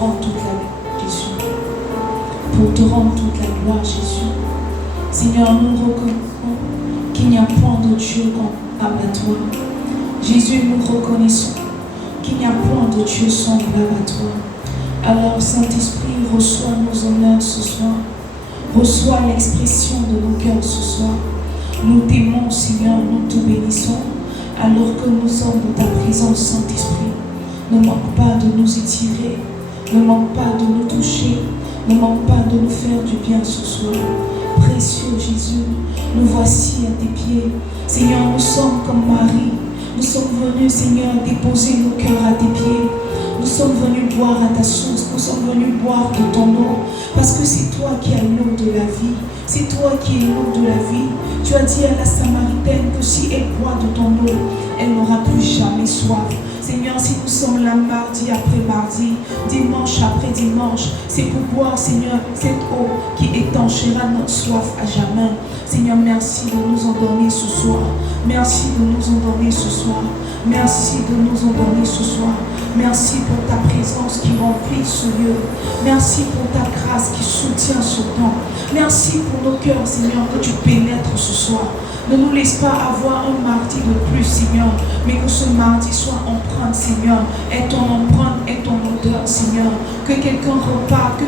rendre toute la gloire, Jésus. Pour te rendre toute la gloire, Jésus. Seigneur, nous reconnaissons qu'il n'y a point de Dieu comparable à toi. Jésus, nous reconnaissons qu'il n'y a point de Dieu semblable à toi. Alors, Saint-Esprit, reçois nos honneurs ce soir. Reçois l'expression de nos cœurs ce soir. Nous t'aimons, Seigneur, nous te bénissons. Alors que nous sommes dans ta présence, Saint-Esprit, ne manque pas de nous étirer, ne manque pas de nous toucher, ne manque pas de nous faire du bien ce soir. Précieux Jésus, nous voici à tes pieds. Seigneur, nous sommes comme Marie. Nous sommes venus, Seigneur, déposer nos cœurs à tes pieds. Nous sommes venus boire à ta source. Nous sommes venus boire de ton eau. Parce que c'est toi qui as l'eau de la vie. C'est toi qui es l'eau de la vie. Tu as dit à la Samaritaine que si elle boit de ton eau, elle n'aura plus jamais soif. Seigneur, si nous sommes là mardi après mardi, dimanche après dimanche, c'est pour boire, Seigneur, cette eau qui étanchera notre soif à jamais. Seigneur, merci de nous en donner ce soir. Merci de nous en donner ce soir. Merci de nous en donner ce soir. Merci pour ta présence qui remplit ce lieu. Merci pour ta grâce qui soutient ce temps. Merci pour nos cœurs, Seigneur, que tu pénètres ce soir. Ne nous laisse pas avoir un mardi de plus, Seigneur, mais que ce mardi soit empreinte, Seigneur, et ton empreinte et ton odeur, Seigneur. Que quelqu'un reparte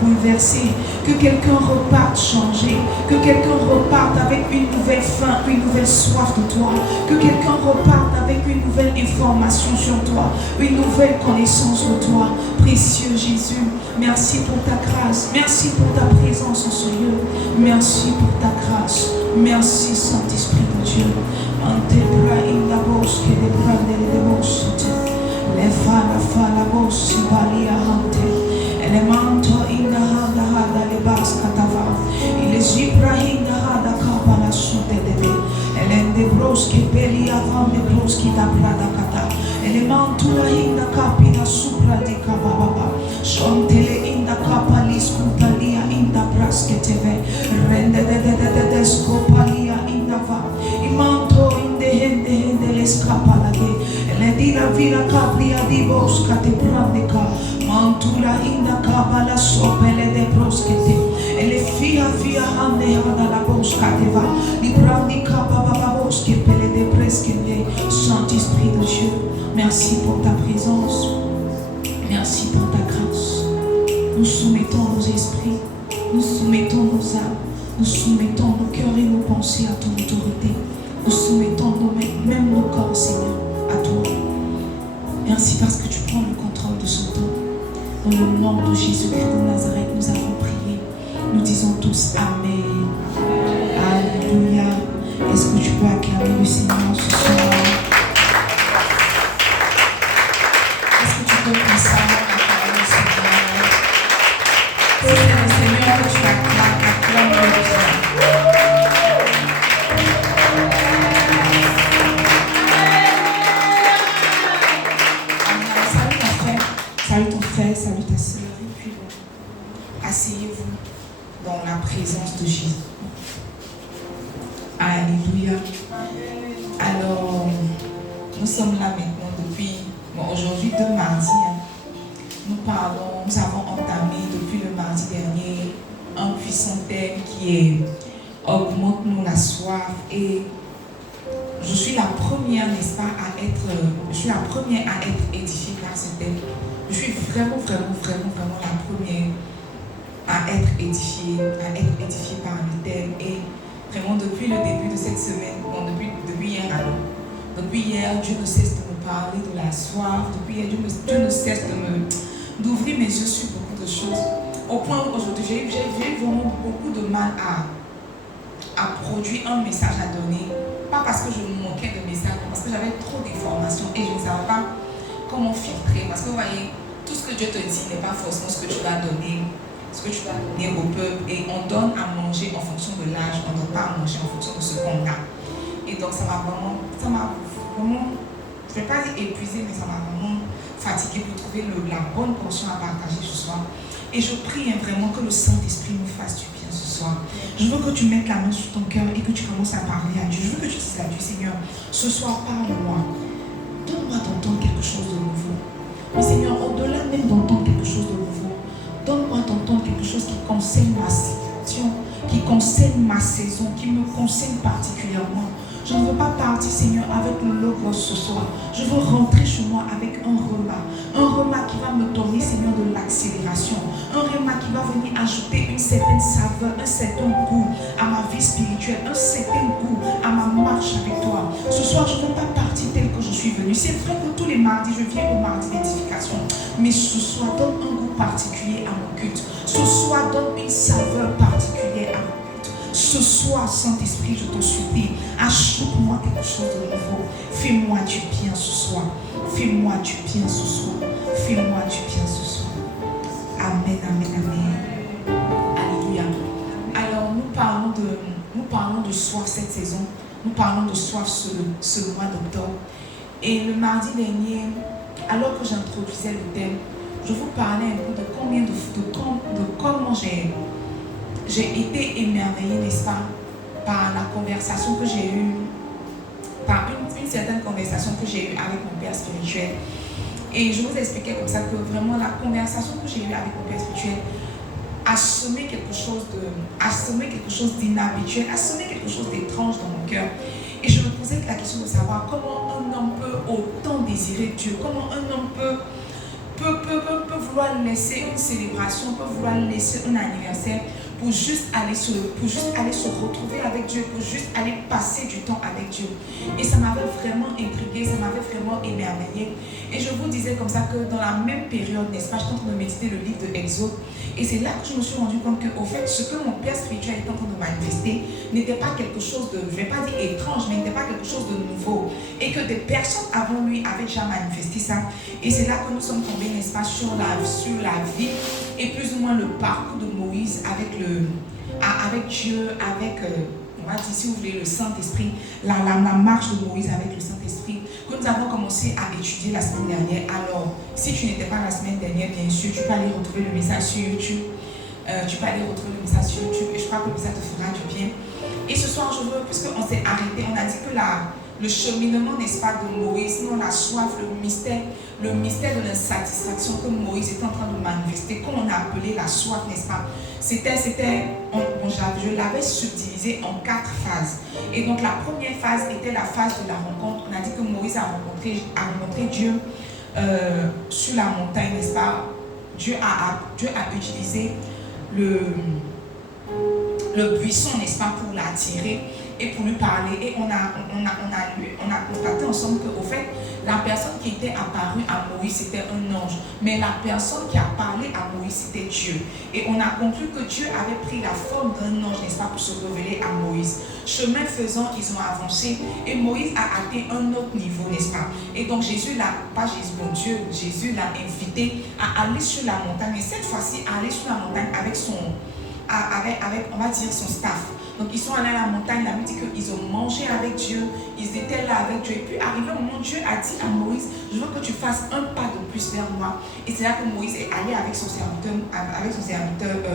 bouleversé, que quelqu'un reparte changé, que quelqu'un reparte avec une nouvelle faim, une nouvelle soif de toi, que quelqu'un reparte avec une nouvelle information sur toi, une nouvelle connaissance de toi. Précieux Jésus, merci pour ta grâce, merci pour ta présence en ce lieu, merci pour ta grâce. Merci Saint-Esprit de Dieu. Antebra inda bosque de prande de bosque. Le fala bosque balia hante. Elemanto inda hada le baska tava. Il est Ibrahim hada kapala sute debe. Elende broske peli avant de broski da prada kata. Elemanto la inda kapina supra di kababa. Shontele inda kapalis kuntalia inda braske teve. Rende de scopalia inda va. Imanto inde l'escapalade. Le di la vila capria di bosca te prandica. Mantula inda cabala sopele de proskete. E le fia hande hada la bosca te va. Li prandica baba bosque pele de preskende. Saint-Esprit de Dieu, merci pour ta présence. Merci pour ta grâce. Nous soumettons nos esprits. Nous soumettons nos âmes. Nous soumettons nos cœurs et nos pensées à ton autorité. Nous soumettons même nos corps, Seigneur, à toi. Merci parce que tu prends le contrôle de ce temps. Dans le nom de Jésus-Christ de Nazareth, nous avons prié. Nous disons tous Amen. Alléluia. Est-ce que tu peux acclamer le Seigneur ce soir? Est-ce que tu peux penser à acclamer le Seigneur? C'est le Seigneur que tu acclames le Seigneur. Salut ton frère, salut ta soeur, et puis asseyez-vous dans la présence de Jésus. Alléluia. Alors, nous sommes là maintenant depuis, aujourd'hui de mardi. Nous avons entamé depuis le mardi dernier un puissant thème qui est augmente-nous la soif. Et je suis la première, n'est-ce pas, à être édifiée par ce thème. Je suis vraiment la première à être édifiée par le thème. Et vraiment depuis le début de cette semaine, depuis hier alors, depuis hier, Dieu ne cesse de me parler de la soif. Depuis hier, Dieu ne cesse d'ouvrir mes yeux sur beaucoup de choses. Au point où aujourd'hui, j'ai vraiment beaucoup de mal à produire un message à donner. Pas parce que je manquais de messages, mais parce que j'avais trop d'informations et je ne savais pas comment filtrer. Parce que vous voyez, tout ce que Dieu te dit n'est pas forcément ce que tu vas donner au peuple. Et on donne à manger en fonction de l'âge, on ne donne pas à manger en fonction de ce qu'on a. Et donc ça m'a vraiment, je ne vais pas dire épuisé, mais ça m'a vraiment fatigué pour trouver la bonne portion à partager ce soir. Et je prie vraiment que le Saint-Esprit nous fasse du bien ce soir. Je veux que tu mettes la main sur ton cœur et que tu commences à parler à Dieu. Je veux que tu dises à Dieu, Seigneur, ce soir parle-moi. Donne-moi d'entendre quelque chose de nouveau. Mais Seigneur, au-delà même d'entendre quelque concerne ma situation, qui concerne ma saison, qui me concerne particulièrement. Je ne veux pas partir, Seigneur, avec le logos ce soir. Je veux rentrer chez moi avec un remas qui va me donner, Seigneur, de l'accélération. Un remas qui va venir ajouter une certaine saveur, un certain goût à ma vie spirituelle, un certain goût à ma marche avec toi. Ce soir, je ne veux pas partir tel que je suis venu. C'est vrai que tous les mardis, je viens au mardi d'édification. Mais ce soir, donne un goût particulier à mon culte. Ce soir, donne une saveur particulière à mon culte. Ce soir, Saint-Esprit, je te supplie, ajoute-moi quelque chose de nouveau. Fais-moi du bien ce soir. Fais-moi du bien ce soir. Fais-moi du bien ce soir. Amen, amen, amen. Alléluia. Alors, nous parlons de soif cette saison. Nous parlons de soif ce mois d'octobre. Et le mardi dernier, alors que j'introduisais le thème, je vous parlais un peu de comment j'ai été émerveillée, n'est-ce pas, par la conversation que j'ai eue, par une certaine conversation que j'ai eue avec mon père spirituel. Et je vous expliquais comme ça que vraiment la conversation que j'ai eue avec mon père spirituel a semé quelque chose d'inhabituel, a semé quelque chose d'étrange dans mon cœur. Et je me posais la question de savoir comment un homme peut autant désirer Dieu, comment un homme peut vouloir laisser une célébration, peut vouloir laisser un anniversaire pour juste aller se retrouver avec Dieu, pour juste aller passer du temps avec Dieu. Et ça m'avait vraiment intriguée, ça m'avait vraiment émerveillée. Et je vous disais comme ça que dans la même période, n'est-ce pas, j'étais en train de méditer le livre de Exode. Et c'est là que je me suis rendu compte que, au fait, ce que mon père spirituel était en train de manifester n'était pas quelque chose de, je ne vais pas dire étrange, mais n'était pas quelque chose de nouveau. Et que des personnes avant lui avaient déjà manifesté ça. Et c'est là que nous sommes tombés, n'est-ce pas, sur la vie et plus ou moins le parcours de Moïse avec Dieu, avec, on va dire, si vous voulez, le Saint-Esprit, la marche de Moïse avec le Saint-Esprit, que nous avons commencé à étudier la semaine dernière. Alors, si tu n'étais pas la semaine dernière, bien sûr, tu peux aller retrouver le message sur YouTube. Et je crois que ça te fera du bien. Et ce soir, je veux, puisqu'on s'est arrêté, on a dit que le cheminement, n'est-ce pas, de Moïse, non, la soif, le mystère de l'insatisfaction que Moïse était en train de manifester, qu'on a appelé la soif, n'est-ce pas? Je l'avais subdivisé en 4 phases. Et donc la première phase était la phase de la rencontre. On a dit que Moïse a rencontré Dieu sur la montagne, n'est-ce pas? Dieu a utilisé le buisson, n'est-ce pas, pour l'attirer et pour lui parler. Et on a constaté ensemble qu'au fait, la personne qui était apparue à Moïse, c'était un ange. Mais la personne qui a parlé à Moïse, c'était Dieu. Et on a conclu que Dieu avait pris la forme d'un ange, n'est-ce pas, pour se révéler à Moïse. Chemin faisant, ils ont avancé. Et Moïse a atteint un autre niveau, n'est-ce pas? Et donc Jésus l'a invité à aller sur la montagne. Mais cette fois-ci, à aller sur la montagne avec on va dire, son staff. Donc ils sont allés à la montagne, la Bible dit qu'ils ont mangé avec Dieu, ils étaient là avec Dieu. Et puis arrivé au moment, Dieu a dit à Moïse, je veux que tu fasses un pas de plus vers moi. Et c'est là que Moïse est allé avec son serviteur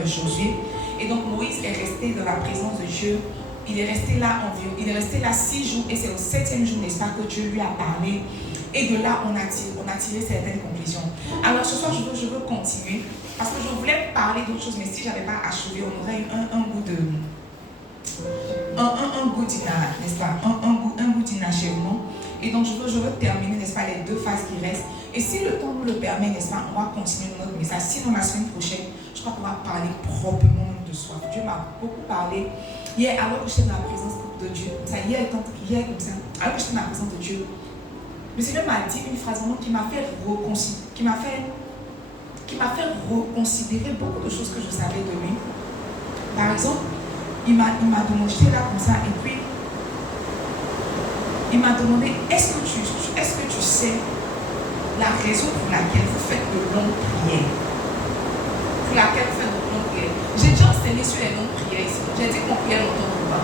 Josué. Et donc Moïse est resté dans la présence de Dieu. Il est resté là 6 jours et c'est au 7e jour, n'est-ce pas, que Dieu lui a parlé. Et de là, on a tiré certaines conclusions. Alors ce soir, je veux continuer parce que je voulais parler d'autre chose, mais si je n'avais pas achevé, on aurait eu un goût n'est-ce pas, un goût d'inachèvement. Et donc je veux terminer, n'est-ce pas, les 2 phases qui restent. Et si le temps nous le permet, n'est-ce pas, on va continuer notre message. Sinon, la semaine prochaine, je crois qu'on va parler proprement de soif. Dieu m'a beaucoup parlé. Hier, alors que j'étais dans la présence de Dieu, comme ça, hier comme ça, alors que j'étais dans la présence de Dieu, le Seigneur m'a dit une phrase qui m'a fait reconsidérer beaucoup de choses que je savais de lui. Par exemple, il m'a demandé, j'étais là comme ça, et puis il m'a demandé, est-ce que tu sais la raison pour laquelle vous faites de longues prières? Pour laquelle vous faites de longues prières. J'ai déjà enseigné sur les longues prières ici. J'ai dit qu'on priait longtemps ou pas.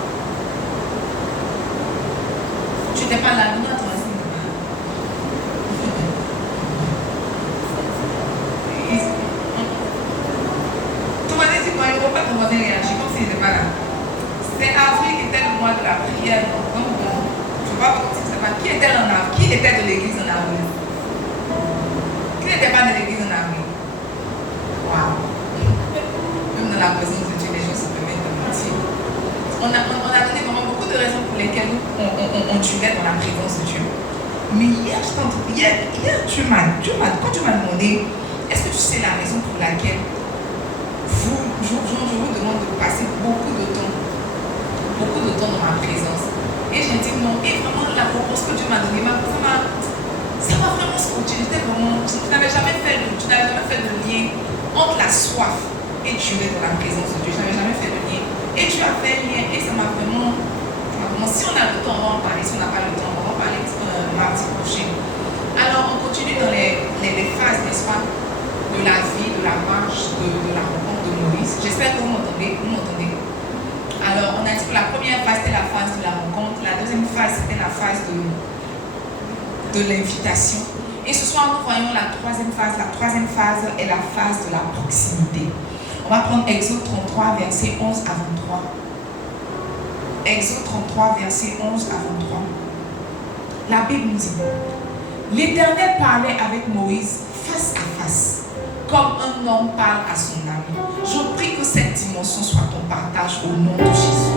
Tu n'étais pas là, non, attends, ton voisin dit quoi? Il ne faut pas ton voisin réagir comme s'il n'était pas là. C'est avril qui était le mois de la prière. Donc bon, je ne sais pas qui était en avril. Qui était de l'église en avril? Qui n'était pas de l'église en avril? Waouh! Même dans la présence de quand Dieu m'a demandé, est-ce que tu sais la raison pour laquelle je vous demande de passer beaucoup de temps dans ma présence? Et j'ai dit non. Et vraiment, la réponse que Dieu m'a donnée, ça m'a vraiment scotché. Tu n'avais jamais fait le lien entre la soif et durer dans la présence de Dieu. Je n'avais jamais fait le lien. Et tu as fait un lien et ça m'a vraiment. Si on a le temps, on va en parler. Si on n'a pas le temps, on va en parler mardi prochain. Alors, on continue dans les phases, n'est-ce pas, de la vie, de la marche, de la rencontre de Moïse. J'espère que vous m'entendez. Alors, on a dit que la première phase, c'était la phase de la rencontre. La deuxième phase, c'était la phase de l'invitation. Et ce soir, nous voyons la troisième phase. La troisième phase est la phase de la proximité. On va prendre Exode 33, versets 11 à 23. Exode 33, versets 11 à 23. La Bible nous dit: l'Éternel parlait avec Moïse face à face, comme un homme parle à son ami. Je prie que cette dimension soit ton partage au nom de Jésus.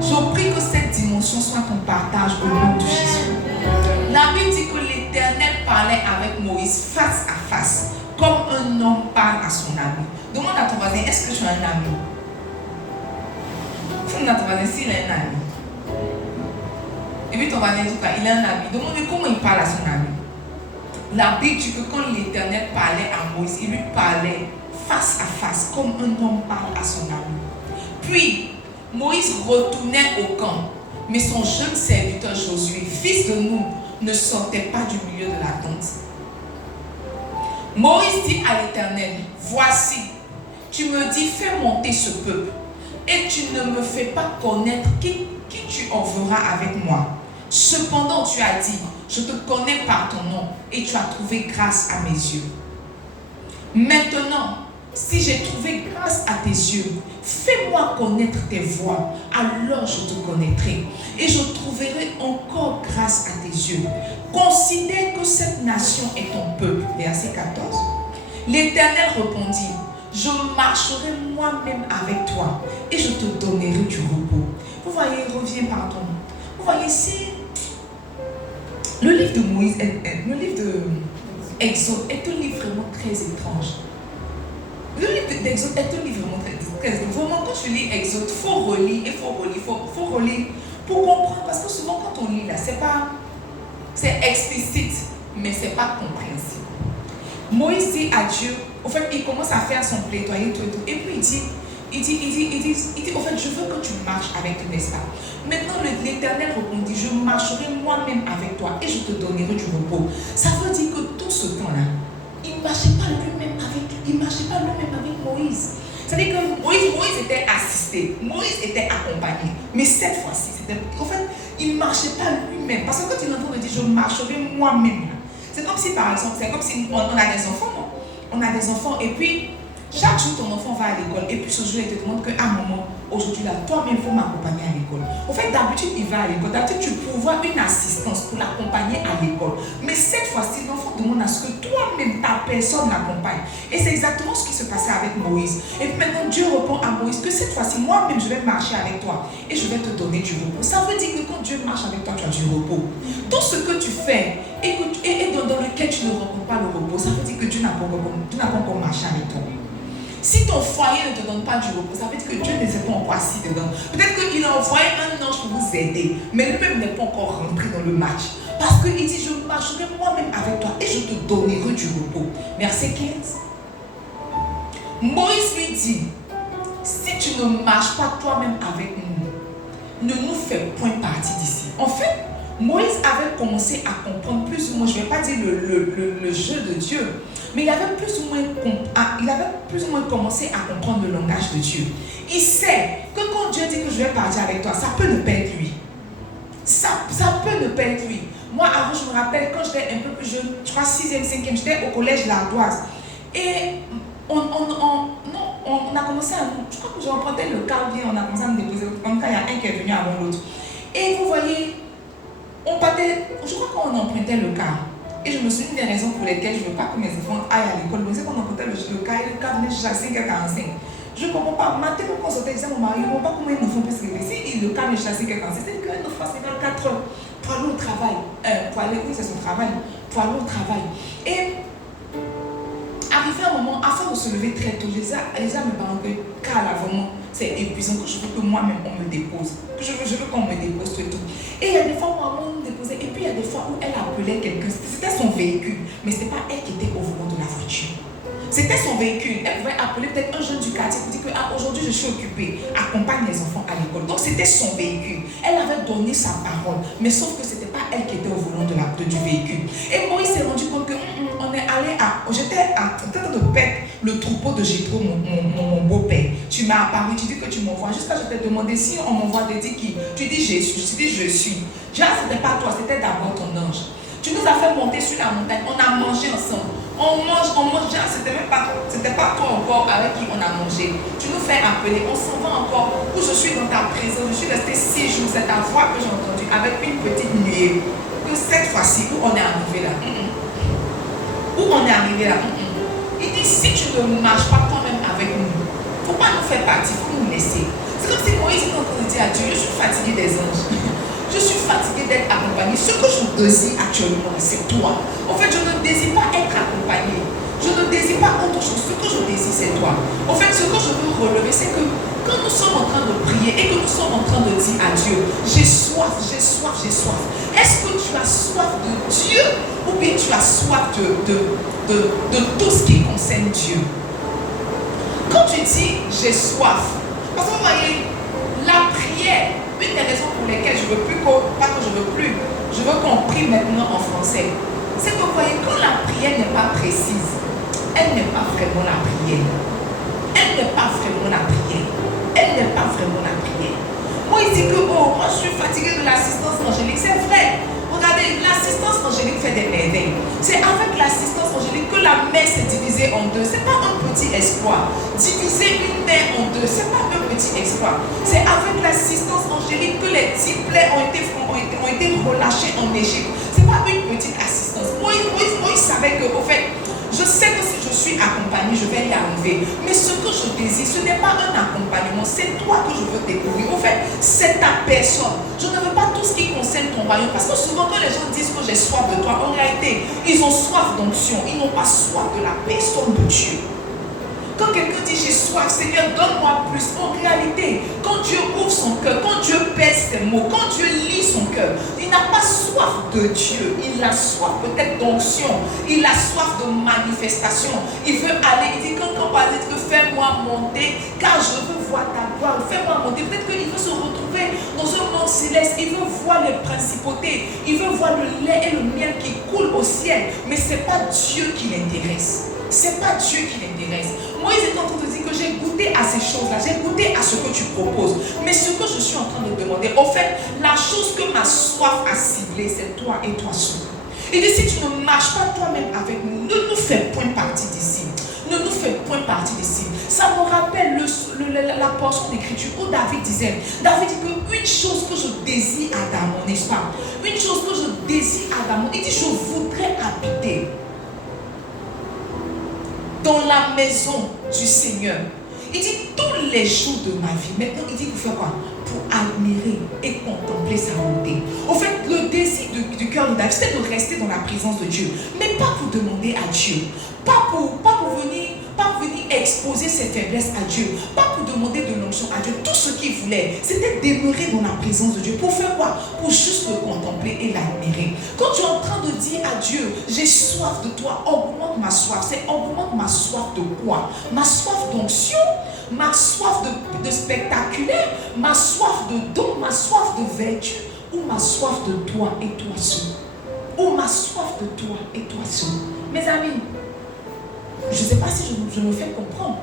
Je prie que cette dimension soit ton partage au nom de Jésus. La Bible dit que l'Éternel parlait avec Moïse face à face, comme un homme parle à son ami. Demande à ton voisin, est-ce que tu as un ami? Demande à ton voisin s'il a un ami. Et puis ton voisin dit qu'il a un ami. Demande-lui comment il parle à son ami. La Bible dit que quand l'Éternel parlait à Moïse, il lui parlait face à face, comme un homme parle à son ami. Puis, Moïse retournait au camp, mais son jeune serviteur Josué, fils de Nun, ne sortait pas du milieu de la tente. Moïse dit à l'Éternel: voici, tu me dis, fais monter ce peuple, et tu ne me fais pas connaître qui tu enverras avec moi. Cependant, tu as dit, je te connais par ton nom, et tu as trouvé grâce à mes yeux. Maintenant, si j'ai trouvé grâce à tes yeux, fais-moi connaître tes voies, alors je te connaîtrai, et je trouverai encore grâce à tes yeux. Considère que cette nation est ton peuple. Verset 14. L'Éternel répondit: je marcherai moi-même avec toi, et je te donnerai du repos. Vous voyez, reviens, pardon. Vous voyez, si le livre de Moïse, le livre de Exode est un livre vraiment très étrange. Le livre d'Exode est un livre vraiment très étrange. Vraiment, quand tu lis Exode, il faut relire, faut relire pour comprendre. Parce que souvent, quand on lit là, c'est explicite, mais ce n'est pas compréhensible. Moïse dit à Dieu, en fait, il commence à faire son plaidoyer, tout et tout. Et puis il dit, en fait, je veux que tu marches avec toi, n'est-ce pas? Maintenant, l'Éternel répondit: je marcherai moi-même avec toi et je te donnerai du repos. Ça veut dire que tout ce temps-là, il ne marchait pas lui-même avec Moïse. C'est-à-dire que Moïse était assisté, Moïse était accompagné. Mais cette fois-ci, en fait, il ne marchait pas lui-même. Parce que quand il est en train de dire: je marcherai moi-même, c'est comme si, par exemple, on a des enfants, non? On a des enfants et puis chaque jour ton enfant va à l'école et puis ce jour il te demande qu'à un moment, aujourd'hui là, toi-même il faut m'accompagner à l'école. En fait, d'habitude il va à l'école, d'habitude tu pourvois une assistance pour l'accompagner à l'école. Mais cette fois-ci, l'enfant demande à ce que toi-même, ta personne l'accompagne. Et c'est exactement ce qui se passait avec Moïse. Et puis maintenant Dieu répond à Moïse que cette fois-ci, moi-même je vais marcher avec toi et je vais te donner du repos. Ça veut dire que quand Dieu marche avec toi, tu as du repos. Tout ce que tu fais et dans lequel tu ne rencontres pas le repos, ça veut dire que Dieu n'a pas encore marché avec toi. Si ton foyer ne te donne pas du repos, ça veut dire que Dieu ne s'est pas encore assis dedans. Peut-être qu'il a envoyé un ange pour vous aider, mais lui-même n'est pas encore rentré dans le match. Parce qu'il dit: je marcherai moi-même avec toi et je te donnerai du repos. Verset 15. Moïse lui dit: si tu ne marches pas toi-même avec nous, ne nous fais point partie d'ici. En fait, Moïse avait commencé à comprendre plus ou moins, je ne vais pas dire le jeu de Dieu, mais il avait plus ou moins commencé à comprendre le langage de Dieu. Il sait que quand Dieu dit que je vais partir avec toi, ça peut ne pas être lui. Ça peut ne pas être lui. Moi, avant, je me rappelle, quand j'étais un peu plus jeune, je crois 6e, 5e, j'étais au collège L'Ardoise. Et on a commencé à... Je crois que j'empruntais le car bien, on a commencé à me déposer. Comme quand il y a un qui est venu avant l'autre. Et vous voyez, on partait... Je crois qu'on empruntait le car. Et je me souviens des raisons pour lesquelles je ne veux pas que mes enfants aillent à l'école. Mais c'est qu'on empruntait le car et le car venait jusqu'à 5h45. Je ne comprends pas. Matin, quand on sortait, je disais à mon mari, je ne comprends pas comment un enfant peut se réveiller. Si le car venait jusqu'à 5h46, c'est qu'un enfant, c'est 24 heures pour aller au travail. Pour aller, oui, c'est son travail. pour aller au travail. Et arrivé un moment, à force de se lever très tôt, Lisa me parle que Carla, vraiment, c'est épuisant, que je veux que moi-même on me dépose. Que je veux qu'on me dépose tout et tout. Et il y a des fois où maman me déposait, et puis il y a des fois où elle appelait quelqu'un. C'était son véhicule, mais ce n'était pas elle qui était au volant de la voiture. C'était son véhicule. Elle pouvait appeler peut-être un jeune du quartier pour dire que aujourd'hui je suis occupée, accompagne les enfants à l'école. Donc c'était son véhicule. Elle avait donné sa parole, mais sauf que ce n'était pas elle qui était au volant du véhicule. Et Moïse s'est rendu compte que on est allé j'étais en train de perdre le troupeau de Jétro, mon beau-père. Tu m'as apparu, tu dis que tu m'envoies. Jusqu'à je t'ai demandé si on m'envoie, tu dis qui? Tu dis Jésus, je dis je suis. Déjà, ce n'était pas toi, c'était d'abord ton ange. Tu nous as fait monter sur la montagne, on a mangé ensemble. On mange, déjà, c'était pas toi encore avec qui on a mangé. Tu nous fais appeler, on s'en va encore, où je suis dans ta présence, je suis restée 6 jours, c'est ta voix que j'ai entendue, avec une petite nuée. Que cette fois-ci, où on est arrivé là, où on est arrivé là, il dit, si tu ne marches pas toi-même avec nous, il ne faut pas nous faire partie, il faut nous laisser. C'est comme si Moïse est en train de dire à Dieu, je suis fatigué des anges. Je suis fatiguée d'être accompagnée. Ce que je désire actuellement, c'est toi. En fait, je ne désire pas être accompagnée. Je ne désire pas autre chose. Ce que je désire, c'est toi. En fait, ce que je veux relever, c'est que quand nous sommes en train de prier et que nous sommes en train de dire à Dieu, j'ai soif, j'ai soif, j'ai soif. Est-ce que tu as soif de Dieu ou bien tu as soif de tout ce qui concerne Dieu? Quand tu dis j'ai soif, parce que vous voyez, la prière, une des raisons pour lesquelles je veux qu'on prie maintenant en français, c'est que vous voyez, quand la prière n'est pas précise, elle n'est pas vraiment la prière. Elle n'est pas vraiment la prière. Elle n'est pas vraiment la prière. Moi, il dit que, moi je suis fatiguée de l'assistance angélique. C'est vrai. Regardez, l'assistance angélique fait des merveilles. C'est avec l'assistance angélique que la mer s'est divisée en deux. Ce n'est pas un petit exploit. Diviser une mer en deux, ce n'est pas un petit exploit. C'est avec l'assistance angélique que les 10 plaies ont été relâchées en Égypte. Ce n'est pas une petite assistance. Moïse savait que, au fait, je sais que si je suis accompagnée, je vais y arriver. Mais ce que je désire, ce n'est pas un accompagnement, c'est toi que je veux découvrir. En fait, c'est ta personne. Je ne veux pas tout ce qui concerne ton royaume. Parce que souvent, quand les gens disent que j'ai soif de toi, en réalité, ils ont soif d'onction. Ils n'ont pas soif de la personne de Dieu. Quand quelqu'un dit j'ai soif, Seigneur, donne-moi plus. En réalité, quand Dieu ouvre son cœur, quand Dieu pèse ses mots, quand Dieu lit son cœur, il n'a pas soif de Dieu. Il a soif peut-être d'onction. Il a soif de manifestation. Il veut aller. Il dit quand par exemple, fais-moi monter, car je veux voir ta gloire. Fais-moi monter. Peut-être qu'il veut se retrouver dans un monde céleste. Il veut voir les principautés. Il veut voir le lait et le miel qui coulent au ciel. Mais ce n'est pas Dieu qui l'intéresse. C'est pas Dieu qui l'intéresse. Moïse est en train de dire que j'ai goûté à ces choses-là, j'ai goûté à ce que tu proposes. Mais ce que je suis en train de demander, au fait, la chose que ma soif a ciblée, c'est toi et toi seul. Il dit, si tu ne marches pas toi-même avec nous, ne nous fais point partie d'ici. Ne nous fais point partie d'ici. Ça me rappelle la portion d'écriture où David dit qu'une chose que je désire Adamon, n'est-ce pas? Une chose que je désire Adamon, il dit, je voudrais habiter dans la maison du Seigneur. Il dit tous les jours de ma vie. Maintenant, il dit pour faire quoi? Pour admirer et contempler sa bonté. En fait, le désir du cœur de David, c'était de rester dans la présence de Dieu. Mais pas pour demander à Dieu. Pas pour venir exposer ses faiblesses à Dieu. Pas pour demander de l'onction à Dieu. Tout ce qu'il voulait, c'était demeurer dans la présence de Dieu. Pour faire quoi? Pour juste le contempler et l'admirer. Quand tu es en train de dire à Dieu, j'ai soif de toi, augmente ma soif. C'est augmente ma soif de quoi? Ma soif d'onction, ma soif de spectaculaire, ma soif de don, ma soif de vertu, ou ma soif de toi et toi seul. Ou ma soif de toi et toi seul. Mes amis, je ne sais pas si je me fais comprendre,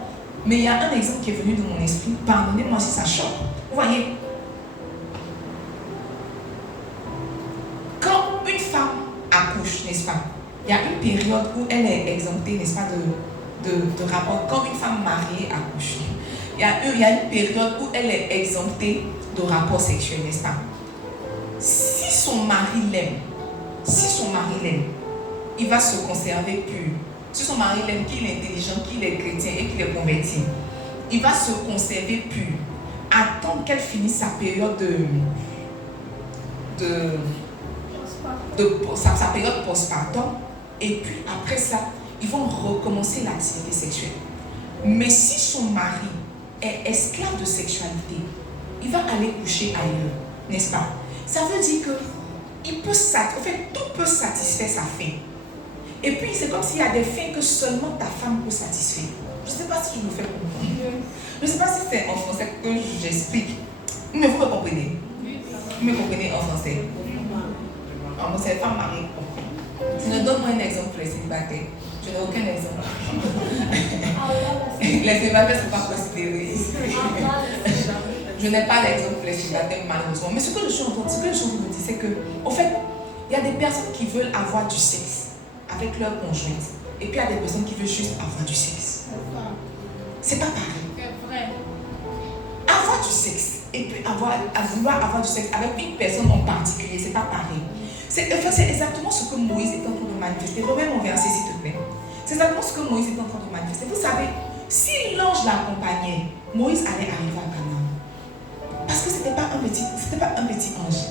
mais il y a un exemple qui est venu dans mon esprit. Pardonnez-moi si ça choque. Vous voyez, quand une femme accouche, n'est-ce pas, il y a une période où elle est exemptée, n'est-ce pas, de rapport. Quand une femme mariée accouche, il y a une période où elle est exemptée de rapport sexuel, n'est-ce pas? Si son mari l'aime, il va se conserver pur. Si son mari l'aime, qu'il est intelligent, qu'il est chrétien et qu'il est converti, il va se conserver pur. Attendre qu'elle finisse sa période de sa période postpartum, et puis après ça, ils vont recommencer l'activité sexuelle. Mais si son mari est esclave de sexualité, il va aller coucher ailleurs, n'est-ce pas? Ça veut dire que tout peut satisfaire sa faim. Et puis c'est comme s'il y a des fins que seulement ta femme peut satisfaire. Je ne sais pas si je me fais comprendre. Je ne sais pas si c'est en français que j'explique. Mais vous me comprenez? Vous me comprenez en français? En français, femme mariée. Donne-moi un exemple pour les célibataires. Je n'ai aucun exemple. Les célibataires ne sont pas considérés. Je n'ai pas d'exemple pour les célibataires, malheureusement. Mais ce que je suis en train de dire, c'est que, en fait, il y a des personnes qui veulent avoir du sexe avec leur conjointe. Et puis il y a des personnes qui veulent juste avoir du sexe. C'est pas pareil. C'est vrai. Avoir du sexe et puis vouloir avoir du sexe avec une personne en particulier, c'est pas pareil. C'est exactement ce que Moïse est en train de manifester. Remets mon verset s'il te plaît. C'est exactement ce que Moïse est en train de manifester. Vous savez, si l'ange l'accompagnait, Moïse allait arriver à Canaan. Parce que c'était pas un petit ange.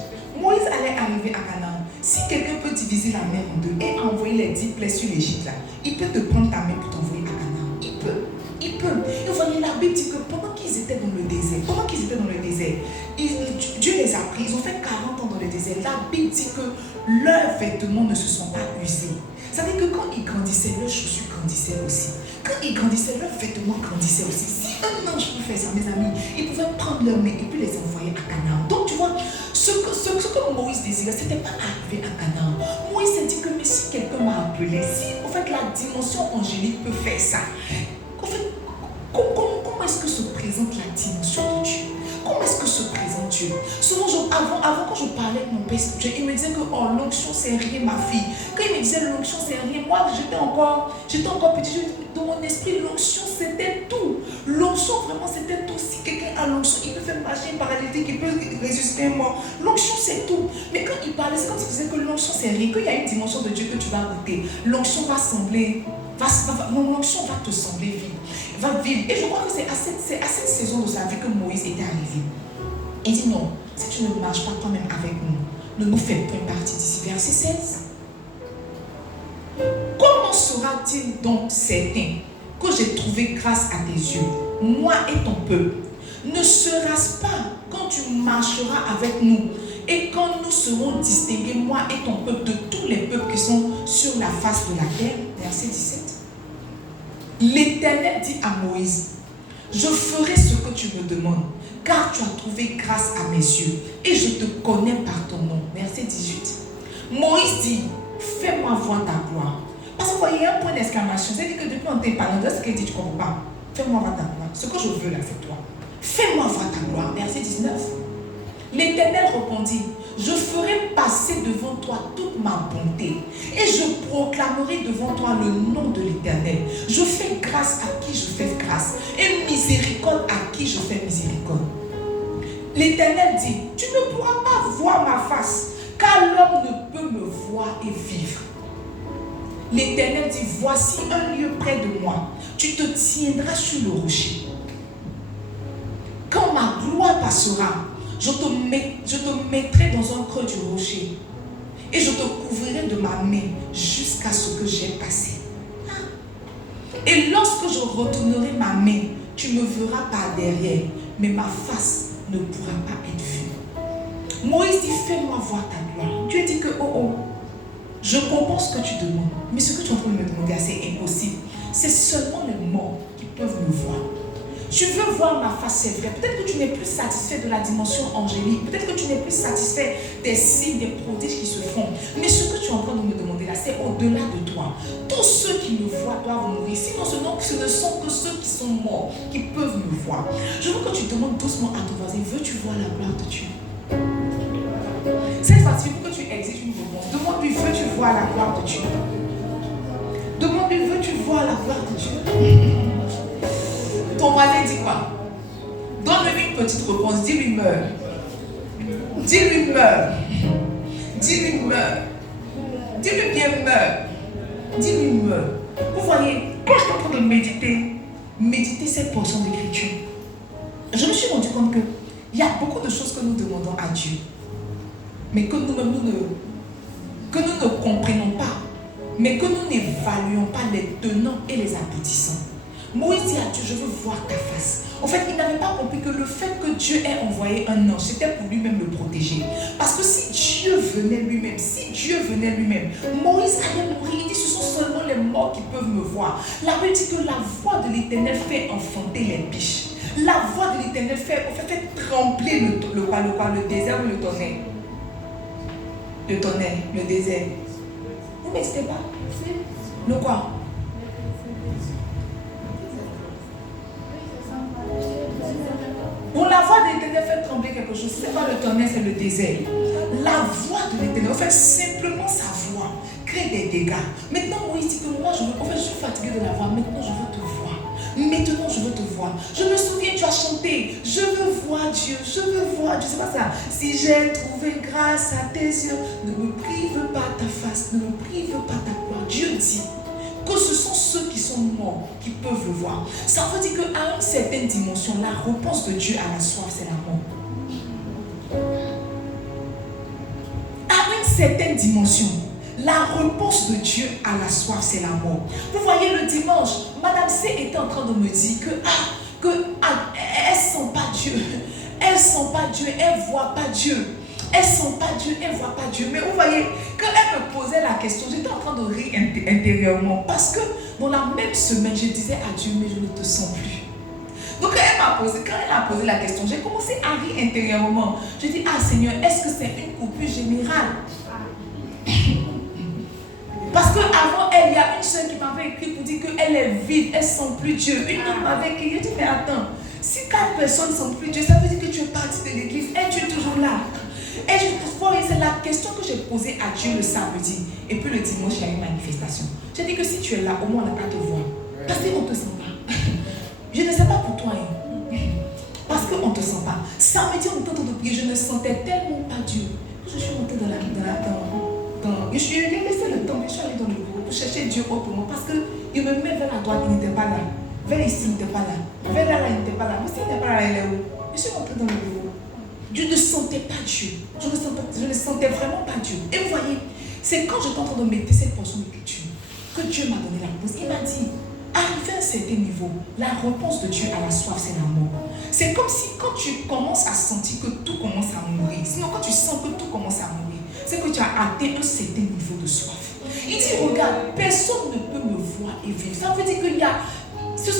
Moïse allait arriver à Canaan. Si quelqu'un peut diviser la mer en deux et envoyer les 10 plaies sur l'Égypte là, il peut te prendre ta main pour t'envoyer à Canaan. Il peut. Et vous voyez, la Bible dit que pendant qu'ils étaient dans le désert, Dieu les a pris, ils ont fait 40 ans dans le désert. La Bible dit que leurs vêtements ne se sont pas usés. Ça veut dire que quand ils grandissaient, leurs chaussures grandissaient aussi. Quand ils grandissaient, leurs vêtements grandissaient aussi. Si un ange peut faire ça, mes amis, il pouvait prendre leurs mains et puis les envoyer à Canaan. Donc tu vois, ce que Moïse désirait, ce n'était pas arriver à Canaan. Moïse s'est dit que mais si quelqu'un m'a appelé, si en fait la dimension angélique peut faire ça, en fait, comment est-ce que se présente la dimension de Dieu? Comment est-ce que se présente Dieu? Souvent, avant quand je parlais avec mon père spirituel, il me disait que oh, l'onction c'est rien, ma fille. Quand il me disait l'onction c'est rien, moi j'étais encore petit, dans mon esprit, l'onction c'était tout. L'onction vraiment c'était tout. Si quelqu'un a l'onction, il peut faire marcher un paralytique, il peut ressusciter un mort. L'onction c'est tout. Mais quand il parlait, c'est comme s'il disait que l'onction c'est rien, qu'il y a une dimension de Dieu que tu vas goûter. L'onction va sembler. L'onction va te sembler vivre. Et je crois que c'est à cette saison de sa vie que Moïse était arrivé. Il dit non, si tu ne marches pas quand même avec nous, ne nous fais point partie d'ici. Verset 16. Comment sera-t-il donc certain que j'ai trouvé grâce à tes yeux, moi et ton peuple? Ne sera-ce pas quand tu marcheras avec nous et quand nous serons distingués, moi et ton peuple, de tous les peuples qui sont sur la face de la terre? Verset 17. L'Éternel dit à Moïse, je ferai ce que tu me demandes, car tu as trouvé grâce à mes yeux, et je te connais par ton nom. Verset 18. Moïse dit, fais-moi voir ta gloire. Parce que vous voyez, il y a un point d'exclamation. C'est-à-dire que depuis on t'est parlé, ce qu'il dit, tu ne comprends pas. Fais-moi voir ta gloire. Ce que je veux là, c'est toi. Fais-moi voir ta gloire. Verset 19. L'Éternel répondit, je ferai passer devant toi toute ma bonté et je proclamerai devant toi le nom de l'Éternel. Je fais grâce à qui je fais grâce et miséricorde à qui je fais miséricorde. L'Éternel dit, tu ne pourras pas voir ma face, car l'homme ne peut me voir et vivre. L'Éternel dit, voici un lieu près de moi, tu te tiendras sur le rocher. Quand ma gloire passera, je te mettrai dans un creux du rocher et je te couvrirai de ma main jusqu'à ce que j'ai passé. Et lorsque je retournerai ma main, tu me verras par derrière, mais ma face ne pourra pas être vue. Moïse dit, fais-moi voir ta gloire. Dieu dit que, je comprends ce que tu demandes, mais ce que tu es en train de me demander, c'est impossible. C'est seulement les morts qui peuvent me voir. Tu veux voir ma face, c'est vrai. Peut-être que tu n'es plus satisfait de la dimension angélique. Peut-être que tu n'es plus satisfait des signes, des prodiges qui se font. Mais ce que tu es en train de me demander là, c'est au-delà de toi. Tous ceux qui me voient doivent mourir. Sinon, ce ne sont que ceux qui sont morts qui peuvent me voir. Je veux que tu demandes doucement à ton voisin, veux-tu voir la gloire de Dieu? Cette fois-ci, pour que tu exiges une réponse, demande-lui, veux-tu voir la gloire de Dieu? Demande-lui, veux-tu voir la gloire de Dieu? Ton voisin dit quoi? Donne-lui une petite réponse. Dis-lui meurs. Dis-lui meurs. Dis-lui meurs. Dis-lui bien meurs. Dis-lui meurs. Vous voyez, quand je suis en train de méditer cette portion d'écriture, je me suis rendu compte qu'il y a beaucoup de choses que nous demandons à Dieu, mais que nous-mêmes, que nous ne comprenons pas, mais que nous n'évaluons pas les tenants et les aboutissants. Moïse dit à Dieu, je veux voir ta face. En fait, il n'avait pas compris que le fait que Dieu ait envoyé un ange, c'était pour lui-même le protéger. Parce que si Dieu venait lui-même, Moïse allait mourir. Il dit, ce sont seulement les morts qui peuvent me voir. La Bible dit que la voix de l'Éternel fait enfanter les biches. La voix de l'Éternel fait trembler le désert ou le tonnerre. Le tonnerre, le désert. Vous ne m'expliquez pas? Le quoi? Bon, la voix de l'Éternel fait trembler quelque chose. Ce n'est pas le tonnerre, c'est le désert. La voix de l'Éternel, en fait, simplement sa voix crée des dégâts. Maintenant, Moïse dit que moi, je suis fatigué de la voix. Maintenant, je veux te voir. Maintenant, je veux te voir. Je me souviens, tu as chanté. Je veux voir Dieu. Je veux voir Dieu. C'est pas ça. Si j'ai trouvé grâce à tes yeux, ne me prive pas ta face. Ne me prive pas ta gloire. Dieu dit que ce sont ceux qui sont morts qui peuvent le voir. Ça veut dire qu'à une certaine dimension, la réponse de Dieu à la soif, c'est la mort. À une certaine dimension, la réponse de Dieu à la soif, c'est la mort. Vous voyez, le dimanche, Madame C était en train de me dire que elle sent pas Dieu. Elle sent pas Dieu, elle voit pas Dieu. Elle ne sent pas Dieu, elle ne voit pas Dieu. Mais vous voyez, quand elle me posait la question, j'étais en train de rire intérieurement. Parce que dans la même semaine, je disais à Dieu, mais je ne te sens plus. Donc quand elle a posé la question, j'ai commencé à rire intérieurement. Je dis, ah Seigneur, est-ce que c'est une coupure générale? Parce qu'avant elle, il y a une soeur qui m'avait écrit pour dire qu'elle est vide, elle ne sent plus Dieu. Une autre m'avait écrit, je dis, mais attends, si 4 personnes ne sentent plus Dieu, ça veut dire que tu es parti de l'église et tu es toujours là. Et c'est la question que j'ai posée à Dieu le samedi. Et puis le dimanche, il y a une manifestation. J'ai dit que si tu es là, au moins on n'a pas te voir. Parce qu'on ne te sent pas. Je ne sais pas pour toi. Parce qu'on ne te sent pas. Samedi, on entend de prier, je ne sentais tellement pas Dieu. Je suis montée dans je suis laissé le temps, je suis allée dans le bureau pour chercher Dieu pour moi. Parce qu'il me met vers la droite, il n'était pas là. Vers ici, il n'était pas là. Vers là, il n'était pas là. Mais s'il n'était pas là, il est où? Je suis montée dans le bureau. Je ne sentais pas Dieu. Je ne sentais vraiment pas Dieu. Et vous voyez, c'est quand j'étais en train de méditer cette portion d'écriture que Dieu m'a donné la réponse. Il m'a dit, arrivé à un certain niveau, la réponse de Dieu à la soif, c'est la mort. C'est comme si quand tu commences à sentir que tout commence à mourir, sinon quand tu sens que tout commence à mourir, c'est que tu as atteint un certain niveau de soif. Il dit, regarde, personne ne peut me voir et vivre. Ça veut dire qu'il y a... Ce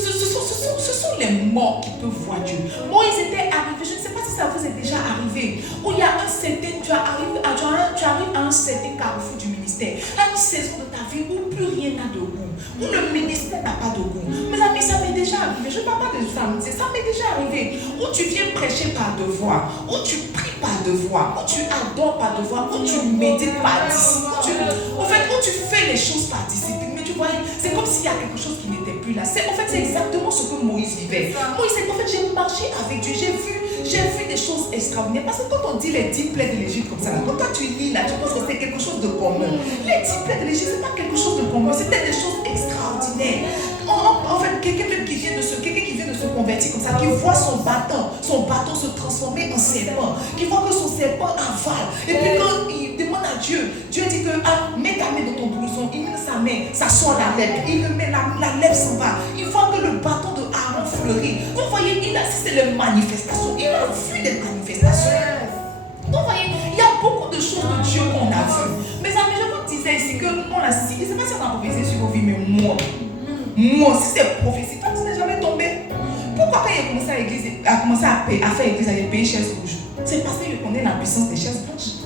sont les morts qui peuvent voir Dieu. Moïse était arrivé, je ne sais pas si ça vous est déjà arrivé, où il y a un certain, tu arrives à un certain carrefour du ministère, à une saison de ta vie où plus rien n'a de goût, où le ministère n'a pas de goût. Mais amis, ça m'est déjà arrivé, je ne parle pas de samedi, ça m'est déjà arrivé, où tu viens prêcher par devoir, où tu pries par devoir, où tu adores par devoir, où tu médites par discipline, où tu fais les choses par discipline. Mais tu vois, c'est comme s'il y a quelque chose qui n'était plus là. C'est exactement ce que Moïse vivait. Moïse, j'ai marché avec Dieu, j'ai vu des choses extraordinaires. Parce que quand on dit les 10 plaies de l'Égypte comme ça, quand toi tu lis là, tu penses que c'est quelque chose de commun. Les 10 plaies de l'Égypte, ce n'est pas quelque chose de commun, c'était des choses extraordinaires. En fait, quelqu'un qui vient de se convertir comme ça, qui voit son bâton se transformer en serpent, qui voit que son serpent avale. Et puis quand il demande à Dieu, Dieu dit que mets ta main dans ton blouson, il met sa main, ça sort la lèvre, il le met, la lèvre s'en va. Il voit que le bâton de Aaron fleurit. Vous voyez, il a assisté les manifestations, il a vu des manifestations. Vous voyez, il y a beaucoup de choses de Dieu qu'on a vues. Mes amis, je vous disais ici qu'on a si, je ne sais pas si on a prophétisé sur vos vies, mais moi, si c'est prophétie, toi tu n'es jamais tombé. Pourquoi quand il a commencé à faire église, il a payé chaises rouges? C'est parce que je connais la puissance des chaises blanches.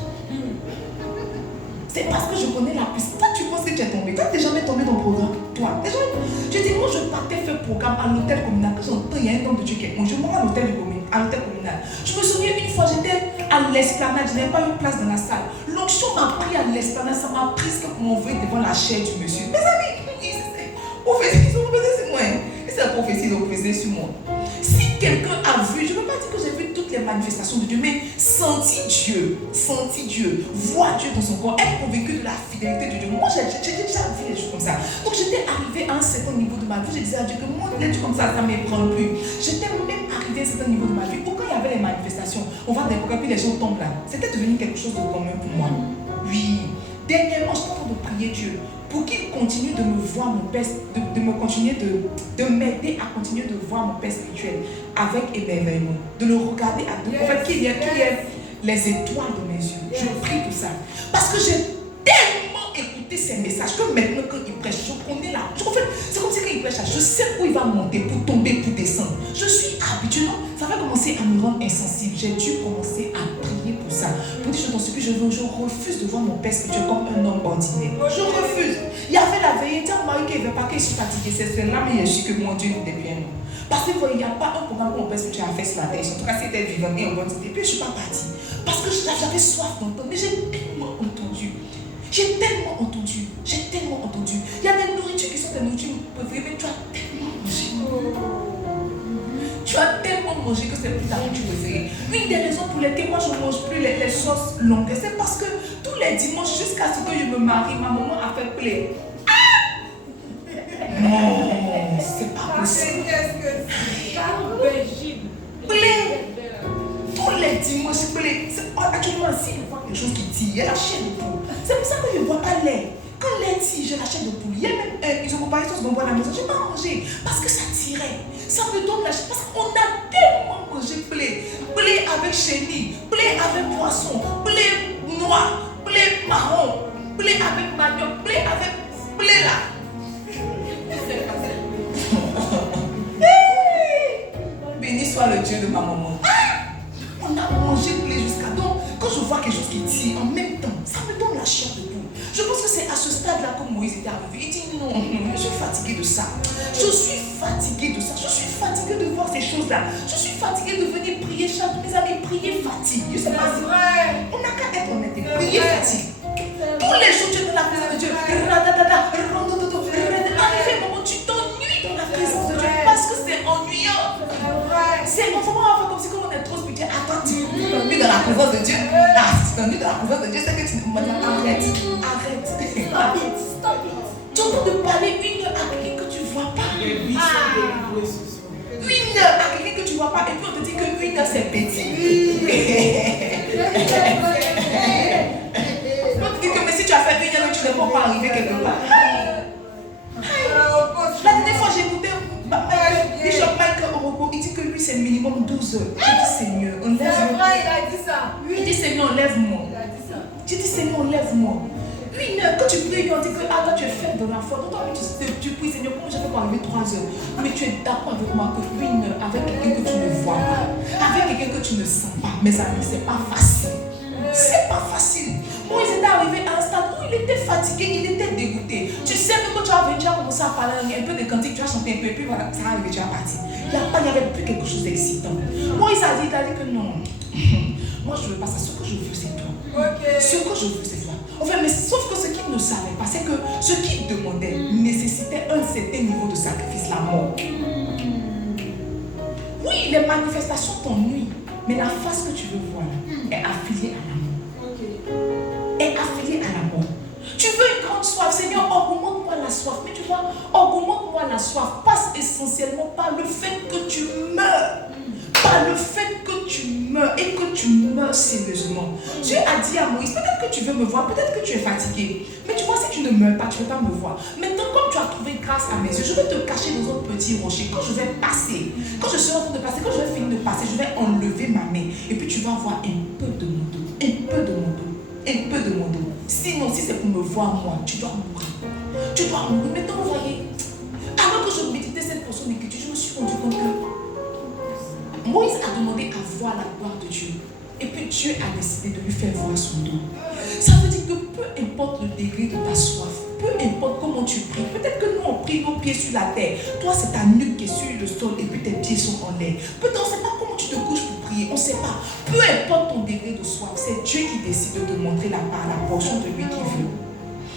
C'est parce que je connais la puissance. Toi, tu penses que tu es tombé. Toi, tu n'es jamais tombé dans le programme. Toi, déjà, je dis, moi, je partais faire programme à l'hôtel communal. Quand j'entends, il y a un homme de Dieu qui est bon. Je monte à l'hôtel communal. Je me souviens une fois, j'étais à l'esplanade, je n'avais pas eu place dans la salle. L'onction m'a pris à l'esplanade, ça m'a pris que pour m'envoyer devant la chair du monsieur. Mes amis, ils ont prophétisé sur moi. Et c'est la prophétie, ils ont prophétisé sur moi. Si quelqu'un a vu, je ne veux pas dire que j'ai vu toutes les manifestations de Dieu, mais senti Dieu, voir Dieu dans son corps, être convaincu de la fidélité de Dieu. Moi, j'ai déjà vu les choses comme ça. Donc, j'étais arrivée à un certain niveau de ma vie. Je disais à Dieu que moi, les trucs comme ça ne m'ébranle plus. J'étais même arrivée à un certain niveau de ma vie où quand il y avait les manifestations, on va des programmes, puis les gens tombent là. C'était devenu quelque chose de commun pour moi. Oui. Dernièrement, je suis en train de prier Dieu pour qu'il continue de me voir mon Père, de me continuer de m'aider à continuer de voir mon Père spirituel avec émerveillement, de le regarder à deux. En fait, qu'il y ait les étoiles de mes yeux. Je prie pour ça. Parce que j'ai tellement écouté ces messages que maintenant quand il prêche, je connais là. En fait, c'est comme si quand il prêche, je sais où il va monter pour tomber, pour descendre. Je suis habituée, non? Ça va commencer à me rendre insensible. J'ai dû commencer à prier pour ça. Pour dire, je refuse de voir mon Père spirituel comme un homme ordinaire. Je refuse. Il y avait la veille, tiens, Marie qui ne veut pas que je suis fatiguée. C'est là, mais je suis que mon Dieu n'était bien non. Parce qu'il n'y a pas un programme où mon Père spirituel a fait sur la terre. En tout cas, c'était vivant et en bonne santé. Puis je ne suis pas partie. Parce que j'avais soif d'entendre. Mais j'ai tellement entendu. J'ai tellement entendu. Il y a des nourritures qui sont des nourritures préférées, mais tu as tellement mangé. Tu as tellement mangé que c'est plus ta nourriture préférée. Une des raisons pour lesquelles moi je ne mange plus les sauces longues, c'est parce que tous les dimanches, jusqu'à ce que je me marie, ma maman a fait play. Non, c'est pas possible. Play. Tous les dimanches, play. Actuellement, si je vois quelque chose qui tire, il y a la chair de poule. C'est pour ça que je ne bois pas lait. Quand lait tire, j'ai la chair de poule. Il y a même, ils ont comparé sauce bonbon à la maison. Je n'ai pas mangé parce que ça tirait. Ça me donne la chair. Parce qu'on a tellement mangé blé. Blé avec chenille, blé avec poisson, blé noir, blé marron, blé avec manioc, blé avec blé là. Béni soit le Dieu de ma maman. On a mangé blé jusqu'à donc. Quand je vois quelque chose qui tire en même temps, ça me donne la chair de poule. Je pense que c'est à ce stade-là que Moïse était arrivé. Il dit non, je suis fatigué de ça. Je suis fatigué de ça. Je suis fatigué de voir ces choses-là. Je suis fatigué de venir prier chaque mes amis. Prier fatigue. Je sais pas si on n'a qu'à être honnête. Prier fatigue. Tous les jours, tu es dans la présence de Dieu. Arrivé un moment, tu t'ennuies dans la présence de Dieu parce que c'est ennuyant. C'est vraiment comme si on est trop spirituel. Attends, tu t'ennuies dans la présence de Dieu. Ah, si tu t'ennuies dans la présence de Dieu, c'est que tu me dis arrête. Stop it. Tu es en train de parler 1 heure à quelqu'un que tu ne vois pas. 1 heure à quelqu'un que tu ne vois pas. Et puis on te dit que 1 heure c'est petit. On te dit que mais si tu as fait 1 heure, tu ne peux pas arriver quelque part. La dernière fois j'ai écouté Bishop Michael Orobo, il dit que lui c'est minimum 12 heures. J'ai dit Seigneur, enlève-moi. C'est vrai, il a dit ça. Il dit Seigneur, enlève-moi. Il a dit ça. J'ai dit Seigneur, enlève-moi. 1 heure, quand tu pries, on dit que toi tu es faible dans la foi. Donc toi tu pries Seigneur, comment je fais pour arriver 3 heures? Mais tu es d'accord avec moi que 1 heure avec quelqu'un que tu ne vois pas, avec quelqu'un que tu ne sens pas, mes amis, c'est pas facile. C'est pas facile. Moi, il était arrivé à un stade où il était fatigué, il était dégoûté. Tu sais que quand tu as venu, tu as commencé à parler un peu de cantique, tu as chanté un peu, et puis voilà, ça arrive, tu as parti. Il n'y avait plus quelque chose d'excitant. Moi, il a dit que non. Moi, je ne veux pas ça. Ce que je veux, c'est toi. Okay. Ce que je veux, c'est toi. Enfin, mais sauf que ce qu'il ne savait pas, c'est que ce qu'il demandait nécessitait un certain niveau de sacrifice, la mort. Oui, les manifestations t'ennuient, mais la face que tu veux voir est affiliée à la mort. Est affiliée à la mort. Tu veux une grande soif, Seigneur, augmente-moi la soif. Mais tu vois, augmente-moi la soif passe essentiellement par le fait que tu meurs. Par le fait que tu meurs et que tu meurs sérieusement. Dieu a dit à Moïse, peut-être que tu veux me voir, peut-être que tu es fatigué. Mais tu vois, si tu ne meurs pas, tu ne veux pas me voir. Maintenant, comme tu as trouvé grâce à mes yeux, je vais te cacher dans un petit rocher. Quand je vais passer, quand je serai en train de passer, quand je vais finir de passer, je vais enlever ma main. Et puis tu vas voir un peu de mon dos. Un peu de mon dos. Un peu de mon dos. Sinon, si c'est pour me voir moi, tu dois mourir. Tu dois mourir. Maintenant, vous voyez, alors que je méditais cette portion d'écriture, je me suis rendu compte que Moïse a demandé à voir la gloire de Dieu. Et puis Dieu a décidé de lui faire voir son dos. Ça veut dire que peu importe le degré de ta soif, peu importe comment tu pries, peut-être que nous on prie nos pieds sur la terre. Toi c'est ta nuque qui est sur le sol et puis tes pieds sont en l'air. Peut-être on ne sait pas comment tu te couches pour prier, on ne sait pas. Peu importe ton degré de soif, c'est Dieu qui décide de te montrer la portion de lui qui veut.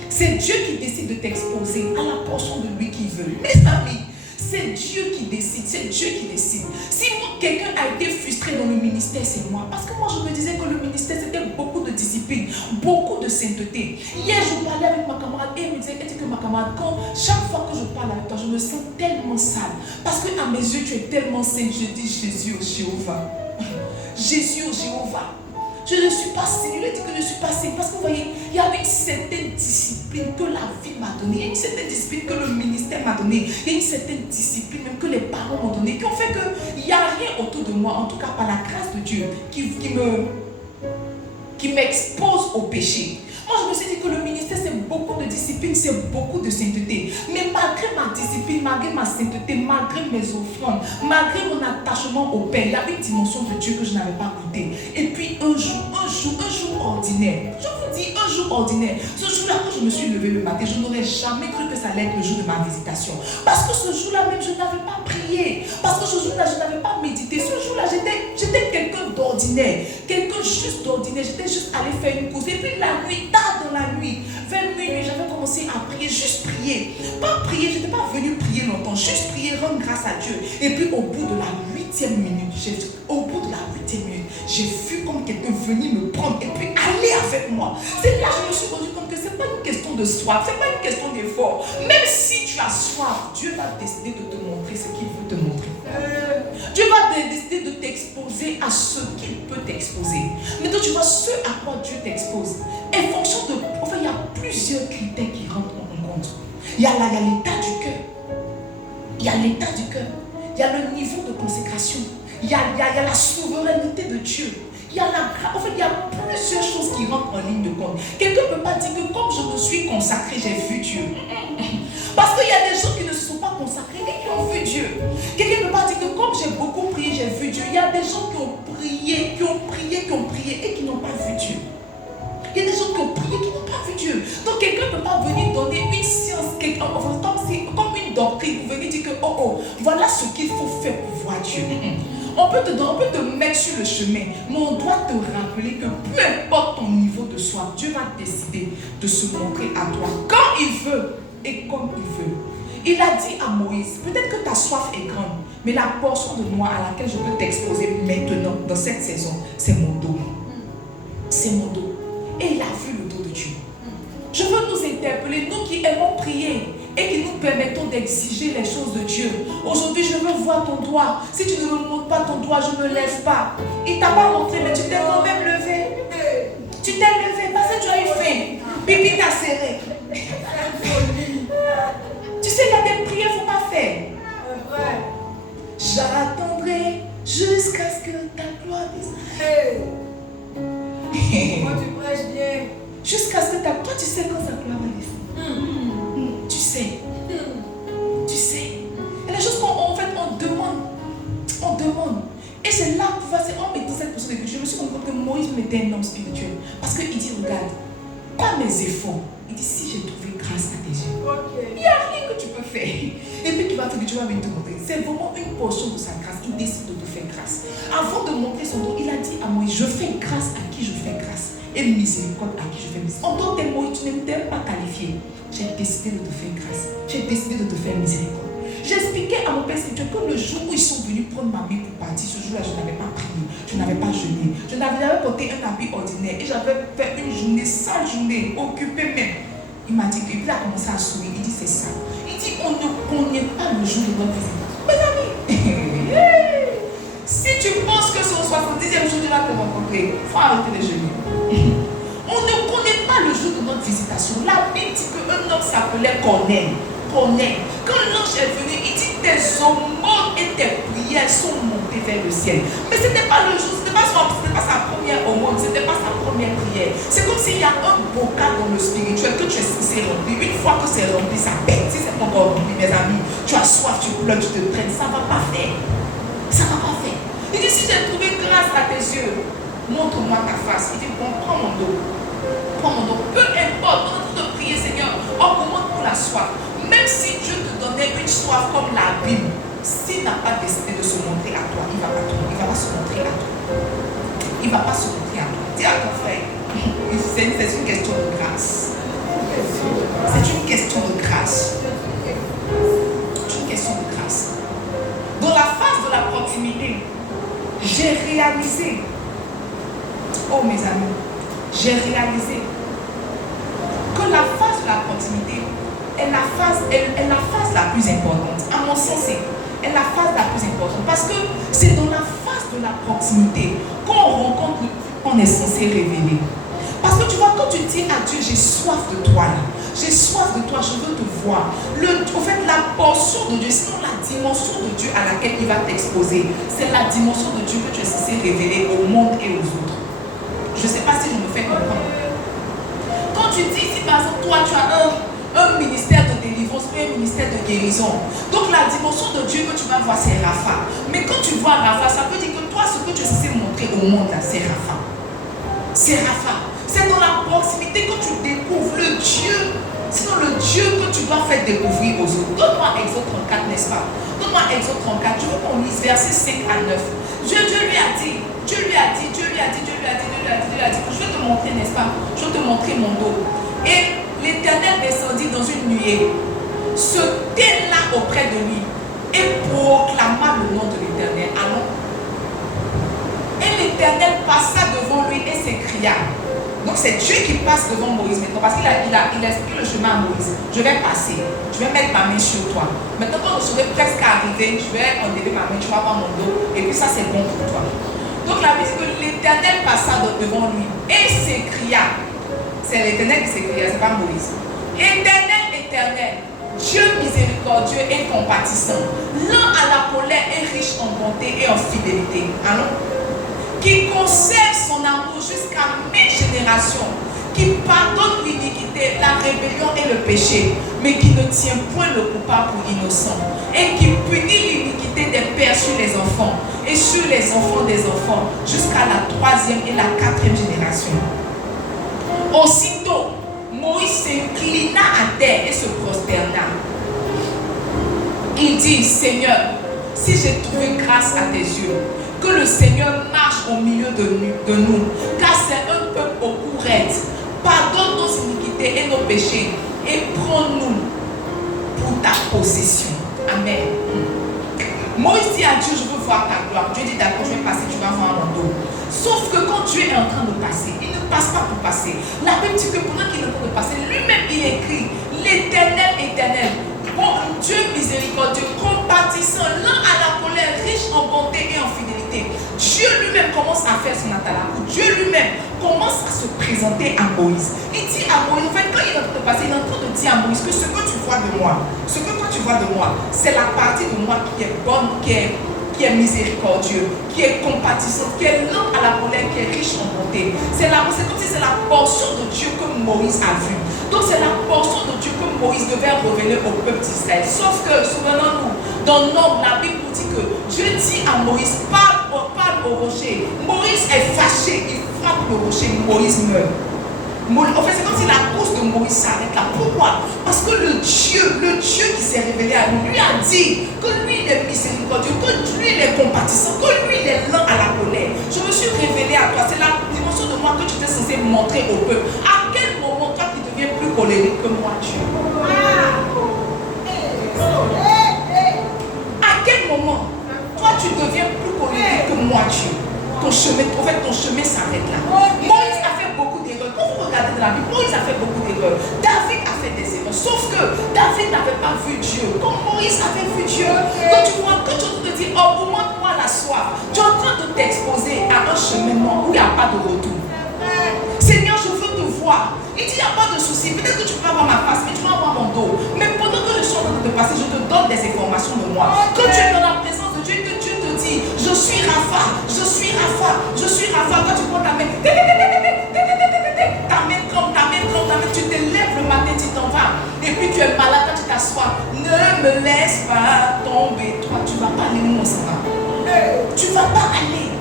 C'est Dieu qui décide de t'exposer à la portion de lui qui veut. Mes amis, c'est Dieu qui décide, c'est Dieu qui décide. Si quelqu'un a été frustré dans le ministère, c'est moi. Parce que moi, je me disais que le ministère, c'était beaucoup de discipline, beaucoup de sainteté. Hier, je parlais avec ma camarade et elle me disait que ma camarade, quand chaque fois que je parle avec toi, je me sens tellement sale. Parce que à mes yeux, tu es tellement saint. Je dis Jésus au Jéhovah. Jésus au Jéhovah. Je ne suis pas ci. Il lui a dit que je ne suis pas ci. Parce que vous voyez, il y a une certaine discipline que la vie m'a donnée. Il y a une certaine discipline que le ministère m'a donnée. Il y a une certaine discipline même que les parents m'ont donnée. Qui ont fait qu'il n'y a rien autour de moi, en tout cas par la grâce de Dieu, qui m'expose au péché. Moi, je me suis dit que le ministère, c'est beaucoup de discipline, c'est beaucoup de sainteté. Mais malgré ma discipline, malgré ma sainteté, malgré mes offrandes, malgré mon attachement au Père, il y avait une dimension de Dieu que je n'avais pas goûtée. Et puis un jour ordinaire. Je vous dis, un jour ordinaire. Ce jour-là, quand je me suis levée le matin, je n'aurais jamais cru que ça allait être le jour de ma visitation. Parce que ce jour-là même, je n'avais pas prié. Parce que ce jour-là, je n'avais pas médité. Ce jour-là, j'étais quelqu'un d'ordinaire. Quelqu'un juste d'ordinaire. J'étais juste allée faire une course. Et puis la nuit, tard dans la nuit, vers minuit, j'avais commencé à prier, juste prier. Pas prier, je n'étais pas venue prier longtemps, juste prier, rendre grâce à Dieu. Et puis au bout de la 8e minute, j'ai vu comme quelqu'un venir me prendre et puis aller avec moi. C'est là que je me suis rendu compte que ce n'est pas une question de soif, ce n'est pas une question d'effort. Même si tu as soif, Dieu va décider de te montrer ce qu'il veut te montrer. Dieu va décider de t'exposer à ce qu'il peut t'exposer. Mais toi, tu vois ce à quoi Dieu t'expose. Et fonction de... Enfin, il y a plusieurs critères qui rentrent en compte. Il y a l'état du cœur. Il y a l'état du cœur. Il y a le niveau de consécration. Il y a la souveraineté de Dieu. Il y a il y a plusieurs choses qui rentrent en ligne de compte. Quelqu'un ne peut pas dire que comme je me suis consacré, j'ai vu Dieu. Parce qu'il y a des gens qui ne se sont pas consacrés et qui ont vu Dieu. Quelqu'un ne peut pas dire que comme j'ai beaucoup prié, j'ai vu Dieu. Il y a des gens qui ont prié et qui n'ont pas vu Dieu. Il y a des gens qui ont prié qui n'ont pas vu Dieu. Donc quelqu'un ne peut pas venir donner une science, comme une doctrine, pour venir dire que voilà ce qu'il faut faire pour voir Dieu. On peut te mettre sur le chemin, mais on doit te rappeler que peu importe ton niveau de soif, Dieu va décider de se montrer à toi quand il veut et comme il veut. Il a dit à Moïse, peut-être que ta soif est grande, mais la portion de moi à laquelle je peux t'exposer maintenant, dans cette saison, c'est mon dos. C'est mon dos. Et il a vu le dos de Dieu. Je veux nous interpeller, nous qui aimons prier et qui nous permettons d'exiger les choses de Dieu. Aujourd'hui, je veux voir ton doigt. Si tu ne me montres pas ton doigt, je ne lève pas. Il ne t'a pas montré, mais tu t'es quand même levé. Tu t'es levé parce que tu as eu faim. Pipi t'a serré. Tu sais, il y a des prières qu'il ne faut pas faire. J'attendrai jusqu'à ce que ta gloire descende. Moi, tu prêches bien. Jusqu'à ce que toi, tu sais quand sa gloire va descendre. Tu sais. Tu sais. Et les choses qu'en fait, on demande. On demande. Et c'est là que en mettant cette personne d'écoute, je me suis rendu compte que Moïse était un homme spirituel. Parce qu'il dit, regarde, pas mes efforts. Il dit, si j'ai trouvé grâce à tes yeux, il n'y a rien que tu peux faire. Et puis tu vas te dire, tu vas venir te montrer. C'est vraiment une portion de sa grâce. Il décide de te faire grâce. Avant de montrer son don, il a dit à Moïse, je fais grâce à qui je fais grâce. Et miséricorde à qui je fais miséricorde. En tant que Moïse, tu ne t'es pas qualifié. J'ai décidé de te faire grâce. J'ai décidé de te faire miséricorde. J'expliquais à mon père spirituel que le jour où ils sont venus prendre ma Bible pour partir, ce jour-là, je n'avais pas prié, je n'avais pas jeûné, je n'avais jamais porté un habit ordinaire et j'avais fait une journée, sale journée, occupée même. Il m'a dit que, puis il a commencé à sourire, il dit c'est ça. Il dit on ne connaît pas le jour de notre visite. Mes amis, si tu penses que c'est au 70e jour, tu vas te rencontrer, il faut arrêter de jeûner. On ne connaît pas le jour de notre visitation. La Bible dit qu'un homme s'appelait Corneille. Quand l'ange est venu, il dit tes aumônes et tes prières sont montées vers le ciel. Mais ce n'était pas le jour, ce n'était pas sa première aumône, ce n'était pas sa première prière. C'est comme s'il y a un bocal dans le spirituel que tu es censé remplir. Une fois que c'est rempli, ça pète. Si c'est pas encore rempli, mes amis, tu as soif, tu pleures, tu te traînes, ça ne va pas faire. Ça ne va pas faire. Il dit si j'ai trouvé grâce à tes yeux, montre-moi ta face. Il dit bon, prends mon dos. Prends mon dos. Peu importe, on est en train de prier, Seigneur, augmente pour la soif. Même si Dieu te donnait une soif comme la Bible, s'il n'a pas décidé de se montrer à toi, il ne va pas se montrer à toi. Il ne va pas se montrer à toi. Dis à ton frère, c'est une question de grâce. C'est une question de grâce. C'est une question de grâce. Dans la phase de la proximité, j'ai réalisé, oh mes amis, j'ai réalisé que la phase de la proximité est la phase la plus importante. À mon sens, c'est la phase la plus importante. Parce que c'est dans la phase de la proximité qu'on rencontre on est censé révéler. Parce que tu vois, quand tu dis à Dieu, j'ai soif de toi là, j'ai soif de toi, je veux te voir. En fait, la portion de Dieu, sinon la dimension de Dieu à laquelle il va t'exposer, c'est la dimension de Dieu que tu es censé révéler au monde et aux autres. Je ne sais pas si je me fais comprendre. Quand tu dis, si par exemple, toi, tu as un ministère de délivrance ou un ministère de guérison, donc la dimension de Dieu que tu vas voir, c'est Rapha. Mais quand tu vois Rapha, ça veut dire que toi, ce que tu es censé montrer au monde là, c'est Rapha. C'est Rapha. C'est dans la proximité que tu découvres le Dieu. Sinon, le Dieu que tu dois faire découvrir aux autres. Donne-moi Exode 34, n'est-ce pas? Donne-moi Exode 34. Je veux qu'on lise versets 5 à 9. Dieu lui a dit. Je vais te montrer, n'est-ce pas? Je vais te montrer mon dos. Et l'Éternel descendit dans une nuée, se tint là auprès de lui et proclama le nom de l'Éternel. Allons. Et l'Éternel passa devant lui et s'écria. Donc c'est Dieu qui passe devant Moïse maintenant, parce qu'il a expliqué le chemin à Moïse. Je vais passer, je vais mettre ma main sur toi. Maintenant quand je serai presque arrivé, je vais enlever ma main, tu vas voir mon dos, et puis ça c'est bon pour toi. Donc la Bible dit que l'Éternel passa devant lui et s'écria. C'est l'Éternel qui s'écria, c'est pas Moïse. Éternel, Éternel, Dieu miséricordieux et compatissant, lent à la colère et riche en bonté et en fidélité. Allons. Qui conserve son amour jusqu'à 1000 générations, qui pardonne l'iniquité, la rébellion et le péché, mais qui ne tient point le coupable pour innocent, et qui punit l'iniquité des pères sur les enfants, et sur les enfants des enfants, jusqu'à la 3e et la 4e génération. Aussitôt, Moïse s'inclina à terre et se prosterna. Il dit, Seigneur, si j'ai trouvé grâce à tes yeux, que le Seigneur marche au milieu de nous, car c'est un peuple au cou raide. Pardonne nos iniquités et nos péchés, et prends-nous pour ta possession. Amen. Moïse dit à Dieu, je veux voir ta gloire. Dieu dit, d'accord, je vais passer, tu vas voir mon dos. Sauf que quand Dieu est en train de passer, il ne passe pas pour passer. La Bible dit que pendant qu'il est en train de passer, lui-même il écrit, l'Éternel, Éternel, bon Dieu miséricordieux, compatissant, lent à la colère, riche en bonté et en fidélité. Dieu lui-même commence à faire son atalakou. Dieu lui-même commence à se présenter à Moïse. Il dit à Moïse, en fait, quand il est en train de passer, il est en train de dire à Moïse que ce que tu vois de moi, ce que toi tu vois de moi, c'est la partie de moi qui est bonne, qui est miséricordieux, qui est compatissant, qui est lent à la colère, qui est riche en bonté. C'est comme si c'est la portion de Dieu que Moïse a vue. Donc c'est la portion de Dieu que Moïse devait révéler au peuple d'Israël. Sauf que, souvenons-nous, dans Nombre, la Bible nous dit que Dieu dit à Moïse, parle au rocher. Moïse est fâché, il frappe le rocher, Moïse meurt. En fait, c'est comme si la course de Moïse s'arrête là. Pourquoi? Parce que le Dieu qui s'est révélé à nous, lui a dit que lui il est miséricordieux, que lui il est compatissant, que lui il est lent à la colère. Je me suis révélé à toi. C'est la dimension de moi que tu étais censé montrer au peuple. À quel moment toi qui deviens plus colérique que moi, Dieu? À quel moment toi tu deviens plus colérique que moi, Dieu? Ton chemin s'arrête là. Moïse a fait beaucoup d'erreurs. Quand vous regardez dans la Bible, Moïse a fait beaucoup d'erreurs. David a fait des erreurs. Sauf que David n'avait pas vu Dieu comme Moïse avait vu Dieu. Donc tu vois, quand tu te dis, oh, augmente-moi la soif, tu es en train de t'exposer à un cheminement où il n'y a pas de retour. Seigneur, je veux te voir. Il dit, il n'y a pas de souci. Peut-être que tu peux avoir ma face, mais tu vas avoir mon dos. Mais pendant que je suis en train de te passer, je te donne des informations de moi. Quand tu es dans la présence de Dieu, que Dieu te dit, je suis Rapha, je suis Rapha, je suis Rapha. Quand tu prends ta main, ta main, tu te lèves le matin, tu t'en vas. Et puis tu es malade quand tu t'assois. Ne me laisse pas tomber. Toi, tu ne vas pas aller où on s'en va. Tu ne vas pas aller.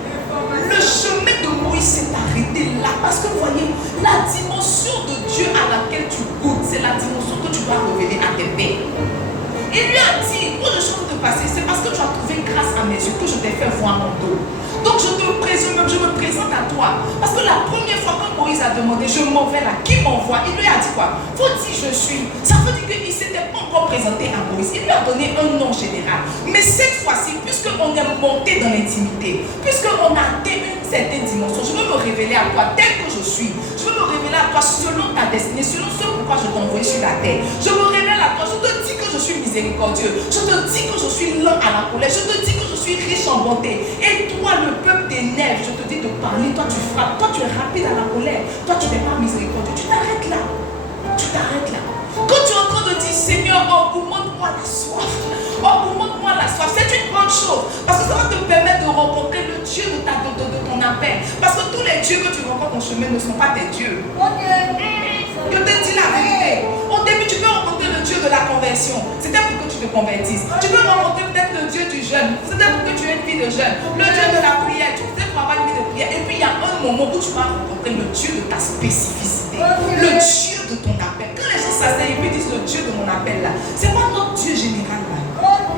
Le chemin de Moïse s'est arrêté là. Parce que vous voyez, la dimension de Dieu à laquelle tu goûtes, c'est la dimension que tu dois révéler à tes pères. Il lui a dit, quand je suis en train de passer, c'est parce que tu as trouvé grâce à mes yeux que je t'ai fait voir mon dos. Donc je me présente à toi. Parce que la première fois que Moïse a demandé, je m'en vais là, qui m'envoie? Il lui a dit quoi? Faut dire je suis. Ça veut dire qu'il ne s'était pas encore présenté à Moïse. Il lui a donné un nom général. Mais cette fois-ci, puisqu'on est monté dans l'intimité, puisqu'on a atteint une certaine dimension, je veux me révéler à toi tel que je suis. Je veux me révéler à toi selon ta destinée, selon ce pourquoi je t'ai envoyé sur la terre. Je me révèle à toi, je te dis que je suis miséricordieux. Je te dis que je suis lent à la colère. Je te dis que je suis riche en bonté. Et toi, le peuple des t'énerve, je te dis de parler, toi tu frappes, toi tu es rapide à la colère, toi tu n'es pas miséricordieux, tu t'arrêtes là. Tu t'arrêtes là. Quand tu es en train de dire Seigneur, augmente-moi la soif, augmente-moi la soif, c'est une bonne chose parce que ça va te permettre de rencontrer le Dieu de ton appel. Parce que tous les dieux que tu rencontres en chemin ne sont pas tes dieux. Je te dis la vérité. Au début, tu peux rencontrer le Dieu de la conversion. C'était pour que tu te convertisses. Tu peux rencontrer peut-être le Dieu du jeûne. C'était pour que tu aies une vie de jeûne. Le Dieu de la prière. Tu sais pour avoir une vie de prière. Et puis, il y a un moment où tu vas rencontrer le Dieu de ta spécificité. Le Dieu de ton appel. Quand les gens s'asseyent et puis disent le Dieu de mon appel là, c'est pas notre Dieu général là.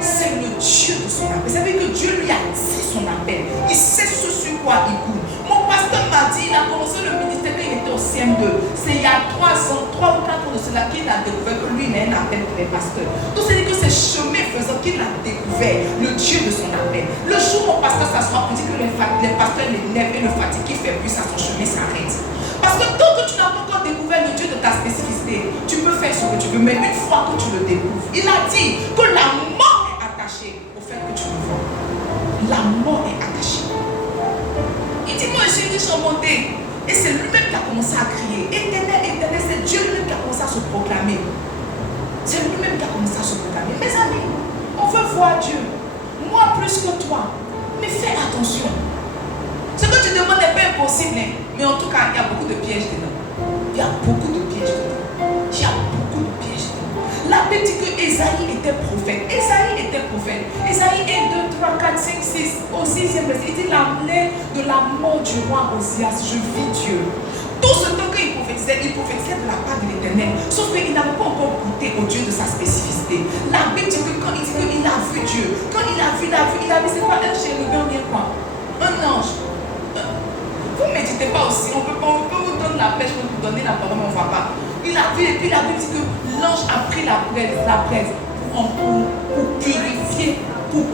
C'est le Dieu de son appel. Ça veut dire que Dieu lui a dit son appel. Il sait ce sur quoi il coule. Mon pasteur m'a dit, il a commencé le ministère quand il était au CM2. C'est il y a 3 ou 4 ans de cela qu'il a découvert que lui, il a un appel pour les pasteurs. Donc c'est-à-dire que c'est chemin faisant qu'il a découvert le Dieu de son appel. Le jour où mon pasteur s'assoit pour dire que les pasteurs l'énervent et le fatiguent, qui fait plus à son chemin s'arrête. Parce que tant que tu n'as pas encore découvert le Dieu de ta spécificité, tu peux faire ce que tu veux, mais une fois que tu le découvres, il a dit que la mort est attachée au fait que tu le vois. La mort est attachée. Il dit, moi j'ai dit, je suis monté. Et c'est lui-même qui a commencé à crier. Éternel, éternel, c'est Dieu lui-même qui a commencé à se proclamer. C'est lui-même qui a commencé à se proclamer. Mes amis, on veut voir Dieu. Moi plus que toi. Mais fais attention. Ce que tu demandes n'est pas impossible. Mais en tout cas, il y a beaucoup de pièges dedans. Il y a beaucoup de pièges dedans. Il y a beaucoup de pièges dedans. La Bible dit que Ésaïe était prophète. Ésaïe était prophète. Ésaïe 1, 2, 3, 4, 5, 6. Au 6e verset, il dit l'année de la mort du roi Osias, je vis Dieu. Tout ce temps qu'il prophétisait de la part de l'Éternel. Sauf qu'il n'avait pas encore goûté au Dieu de sa spécificité. La Bible dit que quand il dit qu'il a vu Dieu, quand il a vu, c'est pas un chérubin bien quoi. Un ange. Vous ne méditez pas aussi, on peut vous donner la pêche, on peut vous donner la parole, mais on ne voit pas. Il a vu et puis la Bible dit que l'ange a pris la braise pour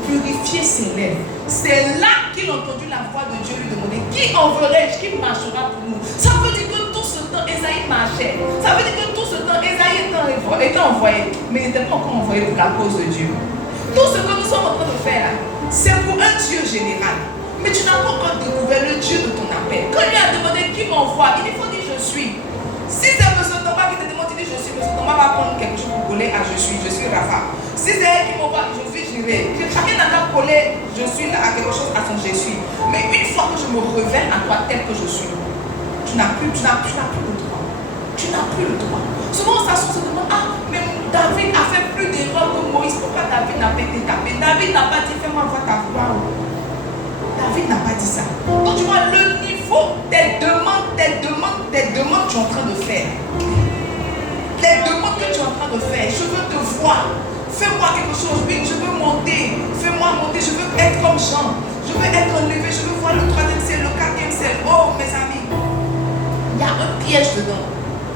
purifier ses lèvres. C'est là qu'il a entendu la voix de Dieu lui demander qui enverrai-je, qui marchera pour nous. Ça veut dire que tout ce temps Ésaïe marchait. Ça veut dire que tout ce temps Ésaïe était envoyé, mais il n'était pas encore envoyé pour la cause de Dieu. Tout ce que nous sommes en train de faire là, c'est pour un Dieu général. Mais tu n'as pas encore découvert le Dieu de ton appel. Quand lui a demandé qui m'envoie, il faut dire je suis. Si c'est M. Thomas qui te demande, il dit je suis, M. Thomas va prendre quelque chose pour coller à je suis Rafa. Si c'est elle qui m'envoie, je suis, j'irai. Chacun n'a qu'à coller je suis là à quelque chose à son je suis. Mais une fois que je me révèle à toi tel que je suis, tu n'as plus le droit. Tu n'as plus le droit. Souvent on s'assoit, on se demande, ah, mais David a fait plus d'erreurs que Moïse. Pourquoi David n'a pas été tapé? David n'a pas dit fais-moi voir ta voix. David n'a pas dit ça. Donc tu vois le niveau des demandes que tu es en train de faire. Les demandes que tu es en train de faire. Je veux te voir. Fais-moi quelque chose. Oui, je veux monter. Fais-moi monter. Je veux être comme Jean. Je veux être élevé. Je veux voir le 3e ciel, le 4e ciel. Oh mes amis. Il y a un piège dedans.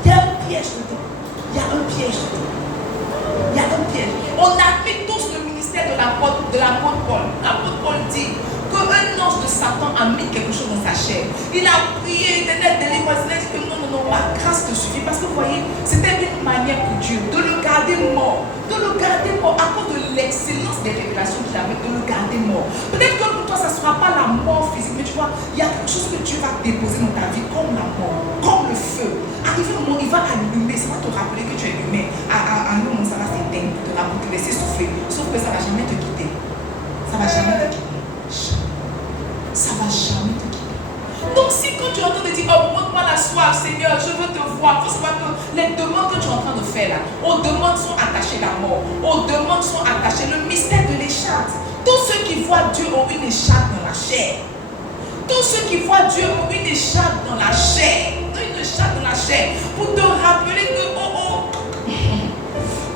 Il y a un piège dedans. Il y a un piège dedans. Il y a un piège. On admet tous le ministère de l'apôtre Paul. L'apôtre Paul dit qu'un ange de Satan a mis quelque chose dans sa chair. Il a prié, Éternel, délivre-moi. Il a dit que non, ma grâce te suffit. Parce que vous voyez, c'était une manière pour Dieu de le garder mort. De le garder mort à cause de l'excellence des révélations qu'il avait, de le garder mort. Peut-être que pour toi, ça ne sera pas la mort physique, mais tu vois, il y a quelque chose que Dieu va déposer dans ta vie, comme la mort, comme le feu. Arrivé au moment, il va allumer, ça va te rappeler que tu es humain. À un moment, ça va s'éteindre, te laisser souffler. Sauf que ça ne va jamais te quitter. Ça ne va jamais te quitter. Ça ne va jamais te quitter. Donc si quand tu es en train de dire, oh, montre-moi la soif, Seigneur, je veux te voir, il faut savoir que les demandes que tu es en train de faire là, aux demandes sont attachées la mort, aux demandes sont attachées le mystère de l'écharpe. Tous ceux qui voient Dieu ont une écharpe dans la chair. Tous ceux qui voient Dieu ont une écharpe dans la chair. Une écharpe dans la chair. Pour te rappeler que,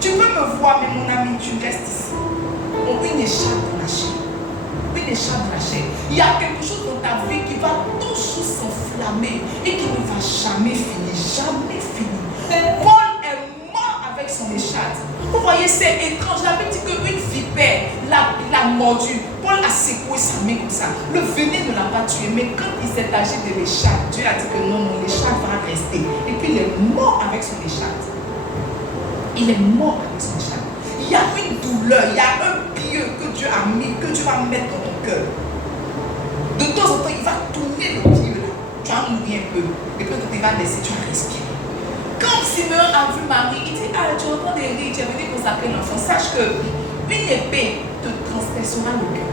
tu peux me voir, mais mon ami, tu restes ici. Ont une écharpe dans la chair. Une écharpe dans la chair. Il y a quelque chose dans ta vie qui va toujours s'enflammer et qui ne va jamais finir. Jamais finir. Paul est mort avec son écharpe. Vous voyez, c'est étrange. La Bible dit qu'une vipère l'a mordu. Paul a secoué sa main comme ça. Le venin ne l'a pas tué. Mais quand il s'est agi de l'écharpe, Dieu a dit que non, l'écharpe va rester. Et puis il est mort avec son écharpe. Il est mort avec son écharpe. Il y a une douleur, il y a un pieu que Dieu a mis, que Dieu va mettre dans ton cœur. De temps en temps, il va tourner le pied là. Tu vas mourir un peu. Et puis quand il va laisser, tu vas respirer. Quand Simeon a vu Marie, il dit, ah, tu entends des rires, tu es venu consacrer l'enfant. Sache que une épée te transpercera le cœur.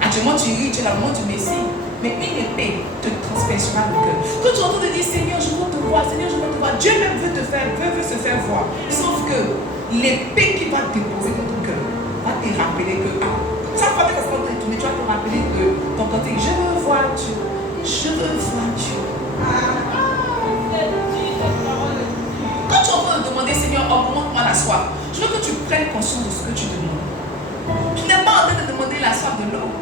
Actuellement, tu ris, tu es la maman du Messie. Mais une épée te transpercera le cœur. Quand tu entends dire, Seigneur, je veux te voir, Seigneur, je veux te voir. Dieu même veut se faire voir. Sauf que l'épée qui va te déposer dans ton cœur va te rappeler que, chaque fois que ça va te retourner, tu vas te rappeler de ton côté. Je veux voir Dieu. Je veux voir Dieu. Quand tu es en train de demander, Seigneur, augmente-moi la soif, je veux que tu prennes conscience de ce que tu demandes. Tu n'es pas en train de demander la soif de l'homme.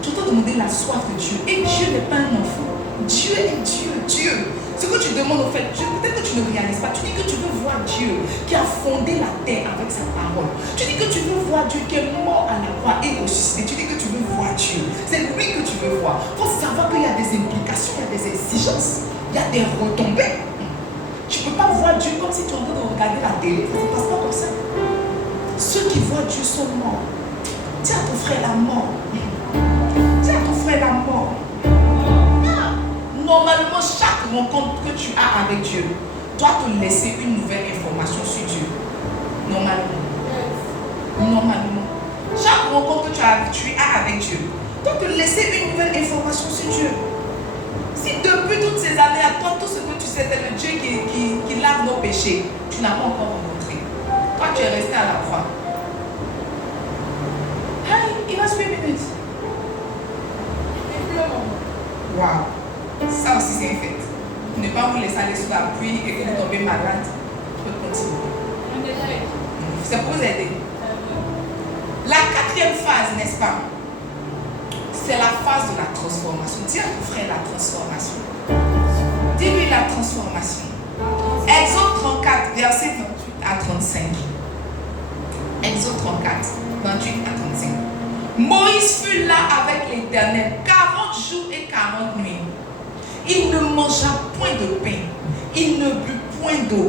Tu es en train de demander la soif de Dieu. Et Dieu n'est pas un enfant. Dieu est Dieu. Dieu. Ce que tu demandes, au fait, peut-être que tu ne réalises pas. Tu dis que tu veux voir Dieu qui a fondé la terre avec sa parole. Tu dis que tu veux voir Dieu qui est mort à la croix et ressuscité. Tu dis que tu veux voir Dieu. C'est lui que tu veux voir. Il faut savoir qu'il y a des implications, il y a des exigences, il y a des retombées. Tu ne peux pas voir Dieu comme si tu es en train de regarder la télé. Ça ne passe pas comme ça. Ceux qui voient Dieu sont morts. Dis à ton frère la mort. Dis à ton frère la mort. Normalement, chaque rencontre que tu as avec Dieu doit te laisser une nouvelle information sur Dieu. Normalement. Chaque rencontre que tu as avec Dieu doit te laisser une nouvelle information sur Dieu. Si depuis toutes ces années à toi, tout ce que tu sais, c'est le Dieu qui lave nos péchés, tu n'as pas encore rencontré. Toi, tu es resté à la croix. Hey, il reste 8 minutes. Waouh. Ça aussi, c'est un fait. Ne pas vous laisser aller sous la pluie et que vous tombez malade. Tu peux continuer. C'est pour vous aider. La quatrième phase, n'est-ce pas? C'est la phase de la transformation. Dis à ton frère la transformation. Dis-lui la transformation. Exode 34, verset 28 à 35. Exode 34, 28 à 35. Moïse fut là avec l'Éternel 40 jours et 40 nuits. Il ne mangea point de pain, il ne but point d'eau.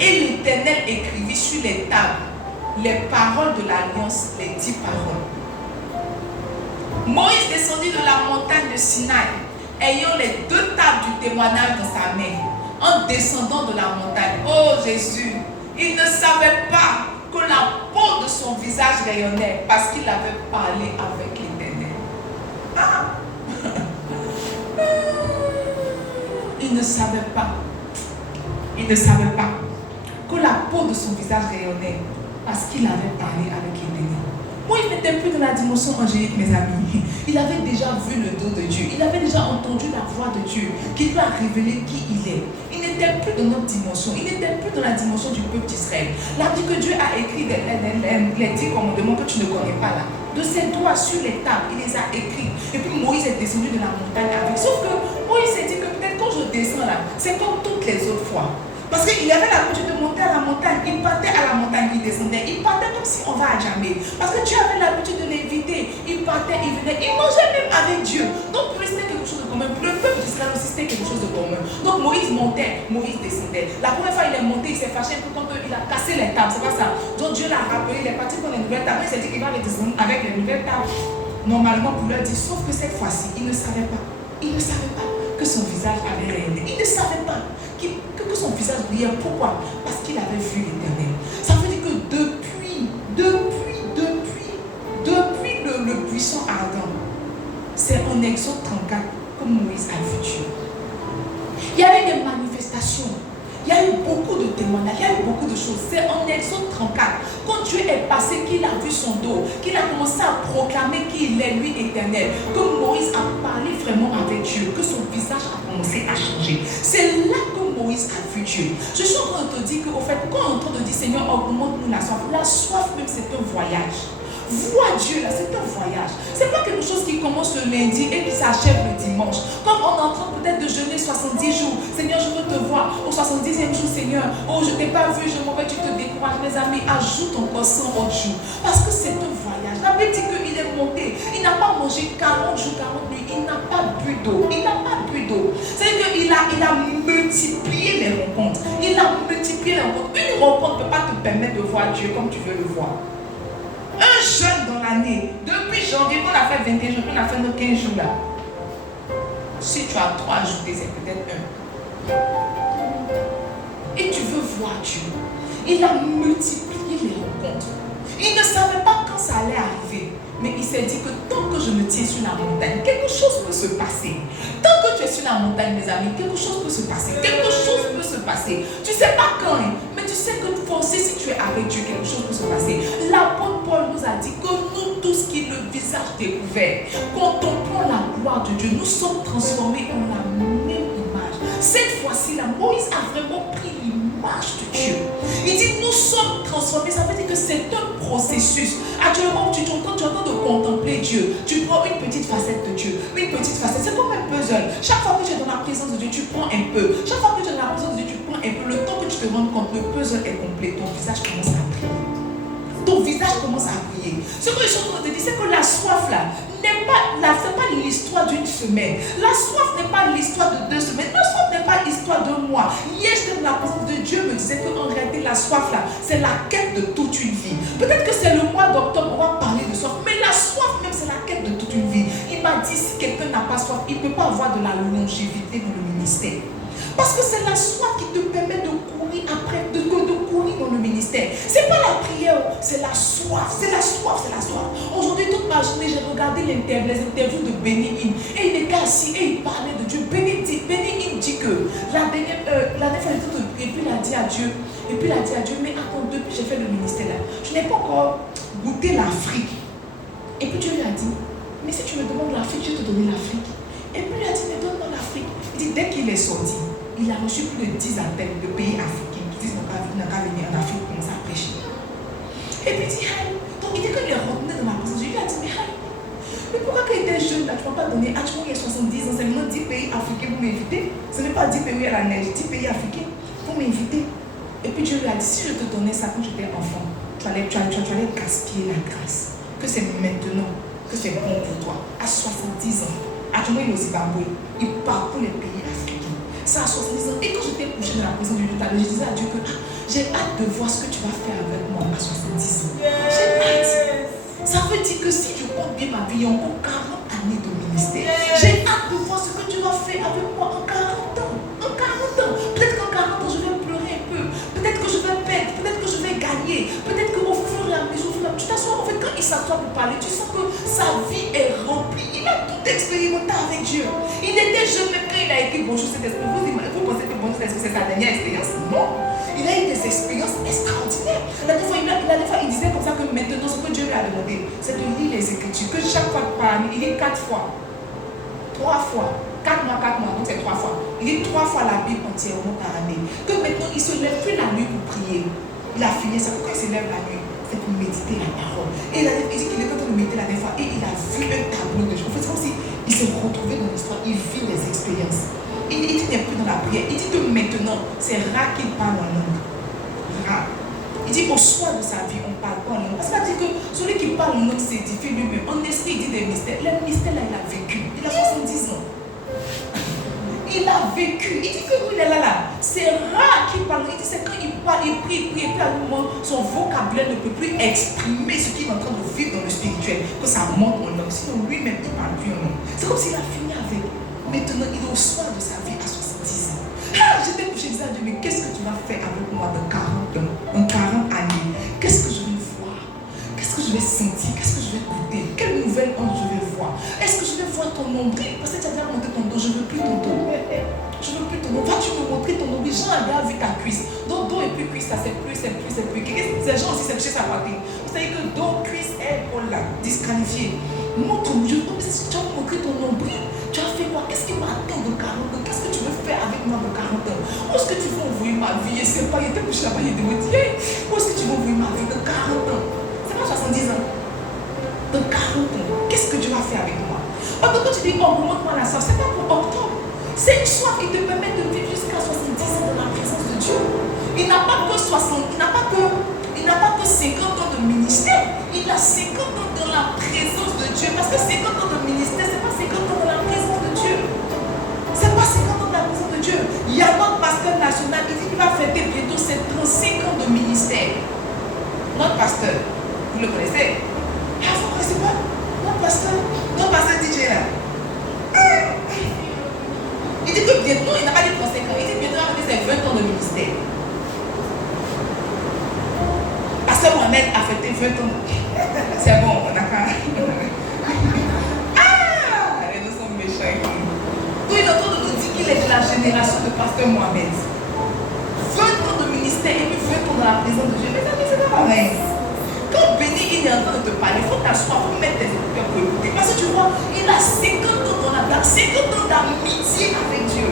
Et l'Éternel écrivit sur les tables les paroles de l'alliance, les 10 paroles. Moïse descendit de la montagne de Sinaï, ayant les 2 tables du témoignage dans sa main, en descendant de la montagne. Oh Jésus, il ne savait pas que la peau de son visage rayonnait parce qu'il avait parlé avec l'Éternel. Il ne savait pas que la peau de son visage rayonnait parce qu'il avait parlé avec l'Éternel. Moi, il n'était plus dans la dimension angélique, mes amis. Il avait déjà vu le dos de Dieu. Il avait déjà entendu la voix de Dieu qui lui a révélé qui il est. Il n'était plus dans notre dimension. Il n'était plus dans la dimension du peuple d'Israël. Là, dit que Dieu a écrit les 10 commandements que tu ne connais pas là. De ses doigts sur les tables, il les a écrits. Et puis Moïse est descendu de la montagne avec. Sauf que Moïse s'est dit que peut-être quand je descends là, c'est comme toutes les autres fois. Parce qu'il avait l'habitude de monter à la montagne. Il partait à la montagne, il descendait. Il partait comme si on va à Djamé. Parce que Dieu avait l'habitude de l'inviter. Il partait, il venait. Il mangeait même avec Dieu. Donc pour lui, c'était quelque chose de commun. Pour le peuple d'Israël aussi, c'était quelque chose de commun. Donc Moïse montait, Moïse descendait. La première fois, il est monté, il s'est fâché un peu quand il a cassé les tables. C'est pas ça. Donc Dieu l'a rappelé, il est parti pour les nouvelles tables. Il s'est dit qu'il va descendre avec les nouvelles tables. Normalement, pour leur dire, sauf que cette fois-ci, il ne savait pas. Il ne savait pas que son visage avait rayonné. Il ne savait pas que son visage brillait. Pourquoi? Parce qu'il avait vu l'Éternel. Ça veut dire que depuis le buisson ardent, c'est en Exode 34 que Moïse a vu Dieu. Il y a eu des manifestations. Il y a eu beaucoup de témoignages, il y a eu beaucoup de choses. C'est en Exode 34, quand Dieu est passé, qu'il a vu son dos, qu'il a commencé à proclamer qu'il est lui éternel, que Moïse a parlé vraiment avec Dieu, que son visage a commencé à changer. C'est là que Moïse a vu Dieu. Je suis en train de te dire qu'au fait, quand on est en train de dire Seigneur, augmente-nous la soif même c'est un voyage. Voir Dieu là, c'est un voyage. C'est pas quelque chose qui commence le lundi et qui s'achève le dimanche. Comme on est en train peut-être de jeûner 70 jours. Seigneur, je veux te voir. Au 70e jour, Seigneur. Oh, je t'ai pas vu, je m'en vais, tu te décourages. Mes amis, ajoute encore 100 autres jours. Parce que c'est un voyage. La Bible dit qu'il est monté. Il n'a pas mangé 40 jours, 40 nuits. Il n'a pas bu d'eau. Il n'a pas bu d'eau. C'est-à-dire qu'il a multiplié les rencontres. Il a multiplié les rencontres. Une rencontre ne peut pas te permettre de voir Dieu comme tu veux le voir. Un jeûne dans l'année, depuis janvier, on a fait 21 jours, on a fait nos 15 jours là. Si tu as 3 ajoutés, c'est peut-être 1. Et tu veux voir Dieu. Il a multiplié les rencontres. Il ne savait pas quand ça allait arriver. Mais il s'est dit que tant que je me tiens sur la montagne, quelque chose peut se passer. Tant que tu es sur la montagne, mes amis, quelque chose peut se passer. Quelque chose peut se passer. Tu ne sais pas quand, mais tu sais que forcément, si tu es avec Dieu, quelque chose peut se passer. L'apôtre Paul nous a dit que nous tous qui le visage découvert, contemplons la gloire de Dieu, nous sommes transformés en la même image. Cette fois-ci, Moïse a vraiment pris l'image de Dieu. Il dit nous sommes transformés. Ça veut dire que c'est un processus. Actuellement, tu es en train de contempler Dieu. Tu prends une petite facette de Dieu. Une petite facette. C'est comme un puzzle. Chaque fois que tu es dans la présence de Dieu, tu prends un peu. Chaque fois que tu es dans la présence de Dieu, tu prends un peu. Le temps que tu te rends compte, le puzzle est complet. Ton visage commence à briller. Ton visage commence à briller. Ce que je suis en train de te dire, c'est que la soif là, c'est pas l'histoire d'une semaine. La soif n'est pas l'histoire de 2 semaines. La soif n'est pas l'histoire d'un mois. Hier, j'étais dans la présence de Dieu, me disait qu'en réalité, la soif là, c'est la quête de toute une vie. Peut-être que c'est le mois d'octobre, on va parler de soif, mais la soif même, c'est la quête de toute une vie. Il m'a dit, si quelqu'un n'a pas soif, il ne peut pas avoir de la longévité dans le ministère. Parce que c'est la soif qui te permet de courir après, de courir dans le ministère. C'est pas la prière, c'est la soif, c'est la soif, c'est la soif. Aujourd'hui, toute ma journée, j'ai regardé les interviews de Benny Hinn. Et il était assis et il parlait de Dieu. Benny Hinn dit que la dernière fois, il était en train de prier, puis il a dit à Dieu, mais attends, depuis que j'ai fait le ministère là, je n'ai pas encore goûté l'Afrique. Et puis Dieu lui a dit, mais si tu me demandes l'Afrique, je vais te donner l'Afrique. Et puis il a dit, mais donne-moi l'Afrique. Il dit, dès qu'il est sorti, il a reçu plus de 10 appels de pays africains qui disent qu'il n'a qu'à venir en Afrique pour commencer à prêcher. Et puis il dit, donc il dit qu'il est revenu dans la présence. Il lui a dit, mais pourquoi quand il était jeune, là, tu ne m'as pas donné, tu m'as 70 ans, c'est maintenant 10 pays africains pour m'inviter. Ce n'est pas 10 pays où il y a la neige, 10 pays africains pour m'inviter. Et puis Dieu lui a dit, si je te donnais ça quand j'étais enfant, tu allais gaspiller la grâce. Que c'est maintenant que c'est bon pour toi. À 70 ans, actuellement il est au Zimbabwe, il parcourt les pays africains. Ça à 70 ans. Et quand j'étais couché dans la présence de Dieu, je disais à Dieu que j'ai hâte de voir ce que tu vas faire avec moi à 70 ans. J'ai hâte. Ça veut dire que si je compte bien ma vie, il y a encore 40 années de ministère. J'ai hâte de voir ce que tu vas faire avec moi en 40 ans. En 40 ans. Peut-être qu'en 40 ans, je vais pleurer un peu. Peut-être que je vais perdre. Peut-être que je vais gagner. Peut-être qu'au fur et à mesure, tu t'assois. En fait, quand il s'assoit pour parler, tu sens que sa vie est remplie. Il a tout expérimenté avec Dieu. Il était jeune, même quand il a écrit Bonjour Saint-Esprit. Vous pensez que Bonjour Saint-Esprit, c'est sa dernière expérience? Non. Il a eu des expériences extraordinaires. La dernière fois, il disait comme ça que maintenant, ce que Dieu lui a demandé, c'est de lire les Écritures. Que chaque fois qu'il parle, il dit 4 fois. 3 fois. 4 mois, donc c'est 3 fois. Il dit 3 fois la Bible entièrement par année. Que maintenant, il ne se lève plus la nuit pour prier. Il a fini ça. Pourquoi il se lève la nuit? C'est pour méditer la parole. Et il dit qu'il est en train de méditer la dernière fois et il a vu un tableau de choses. En fait, c'est comme si il s'est retrouvé dans l'histoire, il vit les expériences. Il dit qu'il n'est plus dans la prière. Il dit que maintenant, c'est rare qu'il parle en langue. Rare. Il dit au soir de sa vie, on ne parle pas en langue. Parce qu'il dit que celui qui parle en langue s'édifie lui-même. En esprit, il dit des mystères. Le mystère là, il a vécu. Il a 70 ans. Il a vécu. Il dit que lui, il est là. C'est rare qu'il parle. Il dit c'est quand il parle, il prie, et puis à un moment, son vocabulaire ne peut plus exprimer ce qu'il est en train de vivre dans le spirituel. Que ça monte en langue. Sinon, lui-même, il ne parle plus en langue. C'est comme s'il a fini avec. Maintenant, il est au soir de sa vie à 70 ans. J'étais couché, je disais à Dieu, mais qu'est-ce que tu vas faire avec moi dans 40 ans, en 40 années? Qu'est-ce que je vais voir? Qu'est-ce que je vais sentir? Qu'est-ce que je vais goûter? Quelle nouvelle onde je vais voir? Est-ce que je vais voir ton nombril? Parce que tu as déjà montré ton dos, je ne veux plus ton dos. Je ne veux plus ton dos. Vas-tu me montrer ton nombril? Jean a bien vu ta cuisse. Donc, dos et puis cuisse, ça c'est plus. Ces gens aussi, c'est chez sa partie. Vous savez que dos, cuisse, épaule là, disqualifié. Montre Dieu, comme si tu as montré ton nombril. Tu as fait quoi? Qu'est-ce qui m'attend de 40 ans? Qu'est-ce que tu veux faire avec moi de 40 ans? Où est-ce que tu veux envoyer ma vie? Je ne sais pas, il était couché là-bas, il était motivé. Où est-ce que tu veux envoyer ma vie de 40 ans? C'est pas 70 ans. De 40 ans. Qu'est-ce que tu vas faire avec moi? Parce que quand tu dis, oh, montre-moi la soif, c'est pas pour octobre. C'est une soif qui te permet de vivre jusqu'à 70 ans dans la présence de Dieu. Il n'a pas que 60, il n'a pas que 50 ans de ministère. Il a 50 ans dans la présence de Dieu. Parce que 50 ans de ministère, c'est pas 50 ans dans la présence de Dieu. C'est pas 50 ans dans la présence de Dieu. Il y a notre pasteur national, il dit qu'il va fêter bientôt ses 35 ans de ministère. Notre pasteur, vous le connaissez? Vous ne connaissez pas? Notre pasteur DJ là. génération de pasteur Mohamed. 20 ans de ministère et puis 20 ans dans la présence de Dieu. Mes amis, c'est pas pareil. Quand Béni il est en train de te parler, il faut t'asseoir, il faut mettre tes écouteurs pour écouter. Parce que tu vois, il a 50 ans dans la place, 50 ans d'amitié avec Dieu.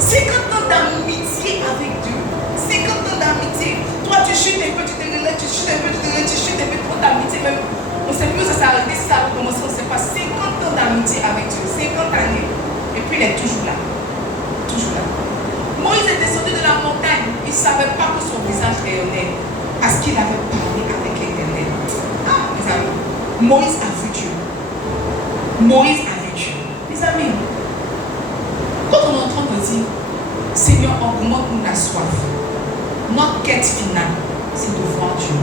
50 ans d'amitié avec Dieu. 50 ans d'amitié. Toi, tu chutes un peu, tu te relèves, tu chutes un peu, tu te relèves, tu chutes un peu, trop d'amitié même. On ne sait plus où ça s'est arrêté, si ça a recommencé, on ne sait pas. 50 ans d'amitié avec Dieu, 50 années. Et puis il est toujours là. Toujours là. Moïse est descendu de la montagne. Il ne savait pas que son visage rayonnait. Parce qu'il avait parlé avec l'Éternel. Ah, mes amis. Moïse a vu Dieu. Moïse a vu Dieu. Mes amis, quand on est en train de dire, Seigneur, augmente-nous la soif. Notre quête finale, c'est de voir Dieu.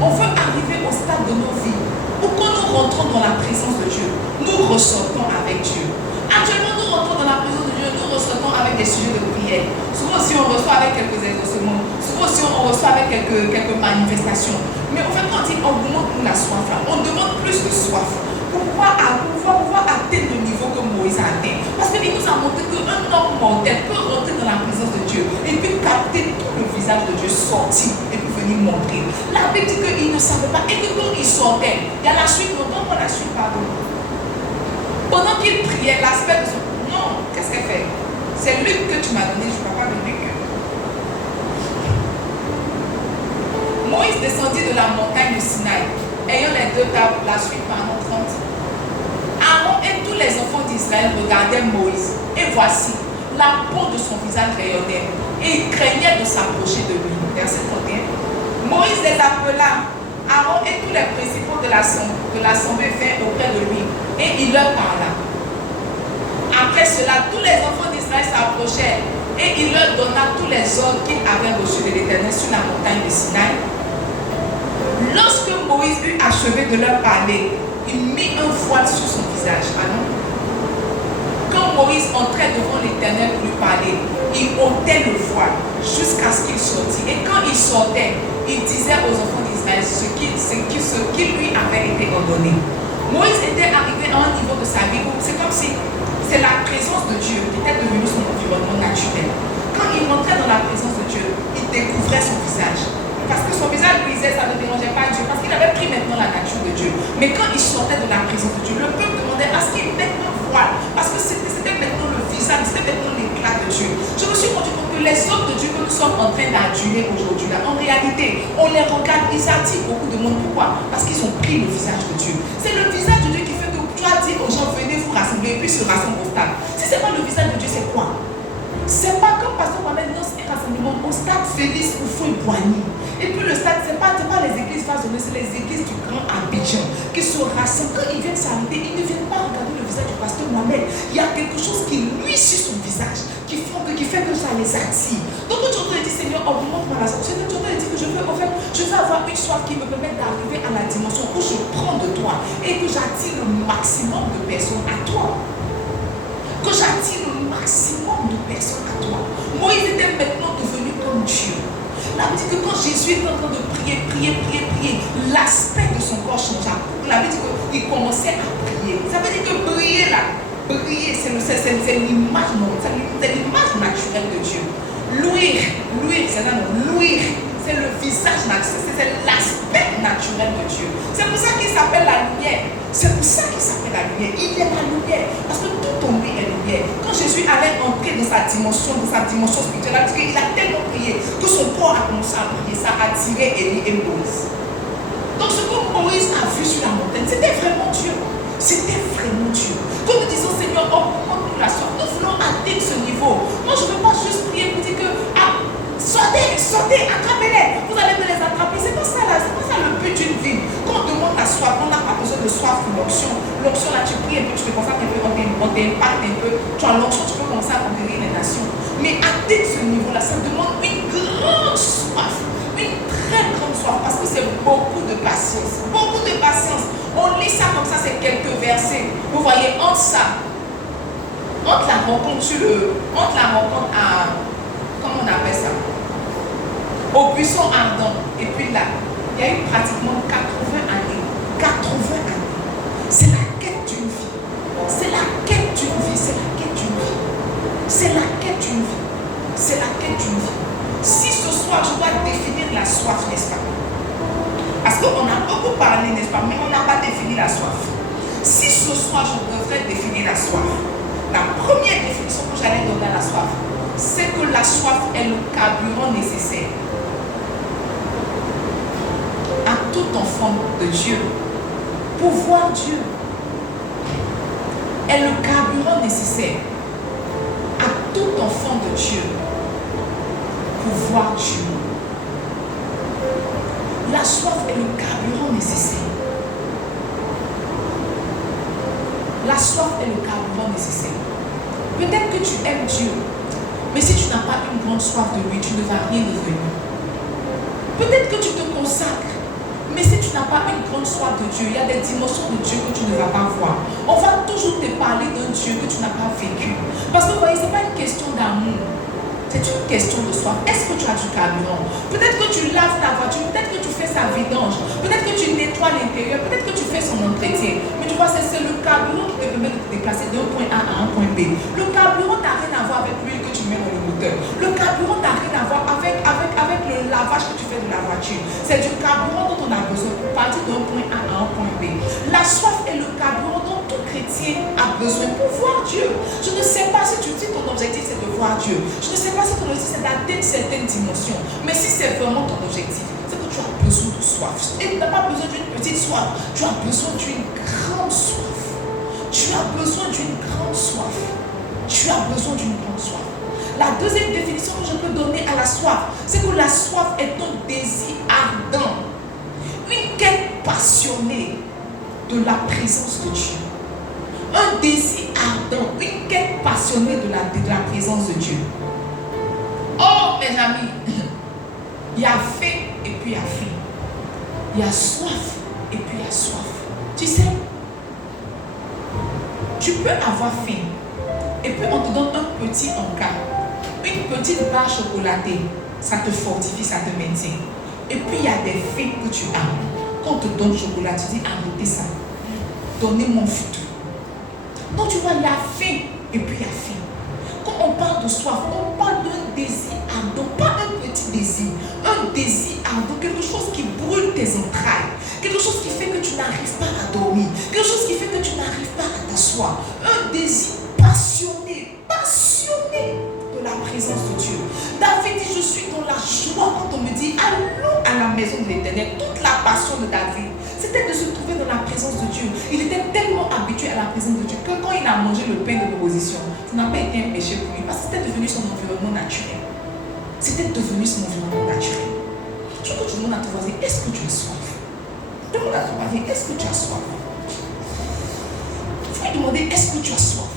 On veut arriver au stade de nos vies où quand nous rentrons dans la présence de Dieu, nous ressortons avec Dieu. Actuellement, nous rentrons dans la présence de Dieu, nous ressortons avec des sujets de prière. Souvent aussi, on reçoit avec quelques exaucements. Souvent aussi, on reçoit avec quelques manifestations. Mais en fait, quand on dit augmente-nous la soif, là, on demande plus de soif pour pouvoir atteindre le niveau que Moïse a atteint. Parce qu'il nous a montré qu'un homme mortel peut rentrer dans la présence de Dieu et puis capter tout le visage de Dieu sorti et puis venir montrer. La Bible dit qu'il ne savait pas et que quand il sortait, il y a la suite, donc on la suite, pardon. Pendant qu'il priait, l'aspect de son... Non, qu'est-ce qu'elle fait? C'est Luc que tu m'as donné, je ne parle pas de Luc. Moïse descendit de la montagne de Sinaï, ayant les deux tables, la suite, pardon, 30. Aaron et tous les enfants d'Israël regardaient Moïse, et voici, la peau de son visage rayonnait, et ils craignaient de s'approcher de lui. Verset 31. Moïse les appela. Aaron et tous les principaux de l'assemblée vinrent auprès de lui, et il leur parla. Après cela, tous les enfants d'Israël s'approchèrent, et il leur donna tous les ordres qu'il avait reçus de l'Éternel sur la montagne de Sinaï. Lorsque Moïse eut achevé de leur parler, il mit un voile sur son visage. Ah non? Quand Moïse entrait devant l'Éternel pour lui parler, il ôtait le voile jusqu'à ce qu'il sortît. Et quand il sortait, il disait aux enfants d'Israël ce qui lui avait été ordonné. Moïse était arrivé à un niveau de sa vie où c'est comme si c'est la présence de Dieu qui était devenue son environnement naturel. Quand il rentrait dans la présence de Dieu, il découvrait son visage. Parce que son visage brisé, ça ne dérangeait pas Dieu. Parce qu'il avait pris maintenant la nature de Dieu. Mais quand il sortait de la présence de Dieu, le peuple demandait à ce qu'il mette un voile. Parce que c'était maintenant le visage, c'était maintenant l'éclat de Dieu. Je me suis rendu compte que les hommes de Dieu que nous sommes en train d'aduler aujourd'hui, là, en réalité, on les regarde, ils attirent beaucoup de monde. Pourquoi? Parce qu'ils ont pris le visage de Dieu. C'est le visage de Dieu qui fait que tu as dit aux gens, venez vous rassembler, et puis se rassembler au stade. Si ce n'est pas le visage de Dieu, c'est quoi? C'est pas comme Pasteur Mohamed lance un rassemblement au stade Félix ou Fouille Boigny. Et puis le stade, ce n'est pas les églises façonnées, c'est les églises du Grand Abidjan qui se rassemblent. Quand ils viennent s'arrêter, ils ne viennent pas regarder le visage du pasteur Mohamed. Il y a quelque chose qui nuit sur son visage, qui fait que ça les attire. Donc quand tu entends dire Seigneur, augmente-moi la soif, Seigneur, tu entends dire que je veux avoir une soif qui me permette d'arriver à la dimension où je prends de toi et que j'attire le maximum de personnes à toi. Que j'attire le maximum de personnes à toi. Moïse était maintenant devenu comme Dieu. La Bible dit que quand Jésus était en train de prier, l'aspect de son corps changea. La Bible dit qu'il commençait à prier. Ça veut dire que briller là, briller, c'est l'image naturelle de Dieu. Louir, c'est le visage naturel, c'est l'aspect naturel de Dieu. C'est pour ça qu'il s'appelle la lumière. C'est pour ça qu'il s'appelle la lumière. Il est la lumière. Parce que tout en lui est lumière. Quand Jésus allait entrer dans sa dimension spirituelle, il a tellement prié que son corps a commencé à prier. Ça a attiré Élie et Moïse. Donc ce que Moïse a vu sur la montagne, c'était vraiment Dieu. C'était vraiment Dieu. Quand nous disons Seigneur, augmente-nous la soif, nous voulons atteindre ce niveau. Moi je ne veux pas juste prier pour dire que sortez, attrapez-les. Vous allez me les attraper. C'est pas ça là, c'est pas ça le but d'une vie. Quand on demande la soif, on n'a pas besoin de soif pour l'onction. L'onction là, tu pries un peu, tu te concentres un peu, on t'impacte un peu. Tu as l'onction, tu peux commencer à conquérir les nations. Mais atteindre ce niveau-là, ça demande une grande soif. Une très grande soif. Parce que c'est beaucoup de patience. Beaucoup de patience. On lit ça comme ça, c'est quelques versets. Vous voyez, entre la rencontre à, comment on appelle ça, au buisson ardent, et puis là, il y a eu pratiquement 80 années. 80 années. C'est la quête d'une vie. C'est la quête d'une vie. C'est la quête d'une vie. C'est la quête définir la soif. La première définition que j'allais donner à la soif, c'est que la soif est le carburant nécessaire à tout enfant de Dieu pour voir Dieu. Est le carburant nécessaire à tout enfant de Dieu pour voir Dieu. La soif est le carburant nécessaire. La soif est le carburant nécessaire. Peut-être que tu aimes Dieu, mais si tu n'as pas une grande soif de lui, tu ne vas rien devenir. Peut-être que tu te consacres, mais si tu n'as pas une grande soif de Dieu, il y a des dimensions de Dieu que tu ne vas pas voir. On va toujours te parler d'un Dieu que tu n'as pas vécu. Parce que vous voyez, ce n'est pas une question d'amour. C'est une question de soif. Est-ce que tu as du carburant? Peut-être que tu laves ta voiture, peut-être que tu fais sa vidange, peut-être que tu nettoies l'intérieur, peut-être que tu fais son entretien. Mais tu vois, c'est le carburant qui te permet de te déplacer d'un point A à un point B. Le carburant n'a rien à voir avec l'huile que tu mets dans le moteur. Le carburant n'a rien à voir avec le lavage que tu fais de la voiture. C'est du carburant dont on a besoin pour partir d'un point A à un point B. La soif est le carburant dont tout chrétien a besoin pour voir Dieu. Je ne sais pas si tu dis ton objectif c'est de voir Dieu. Je ne sais pas si ton objectif c'est d'atteindre certaines dimensions. Mais si c'est vraiment ton objectif, c'est que tu as besoin de soif. Et tu n'as pas besoin d'une petite soif. Tu as besoin d'une grande soif. Tu as besoin d'une grande soif. Tu as besoin d'une grande soif. La deuxième définition que je peux donner à la soif, c'est que la soif est un désir ardent, une quête passionnée de la présence de Dieu. Un désir ardent, une quête passionnée de la présence de Dieu. Oh mes amis, il y a faim et puis il y a faim. Il y a soif et puis il y a soif. Tu sais, tu peux avoir faim et puis on te donne un petit encas, une petite barre chocolatée, ça te fortifie, ça te maintient. Et puis il y a des faits que tu as. Quand on te donne le chocolat, tu dis arrêtez ça, donnez-moi foutu. Donc tu vois, il y a faim et puis il y a faim. Quand on parle de soif, on parle d'un désir ardent, pas un petit désir, un désir ardent, quelque chose qui brûle tes entrailles, quelque chose qui fait que tu n'arrives pas à dormir, quelque chose qui fait que tu n'arrives pas à t'asseoir, un désir passionné de la présence de Dieu. David dit, je suis dans la joie quand on me dit, allons à la maison de l'Éternel. Toute la passion de David, c'était de se trouver dans la présence de Dieu. Il était tellement habitué à la présence de Dieu que quand il a mangé le pain de proposition, ça n'a pas été un péché pour lui parce que c'était devenu son environnement naturel. C'était devenu son environnement naturel. Je veux que tu demandes à ton voisin, est-ce que tu as soif? Demande à ton voisin, est-ce que tu as soif? Il faut lui demander, est-ce que tu as soif?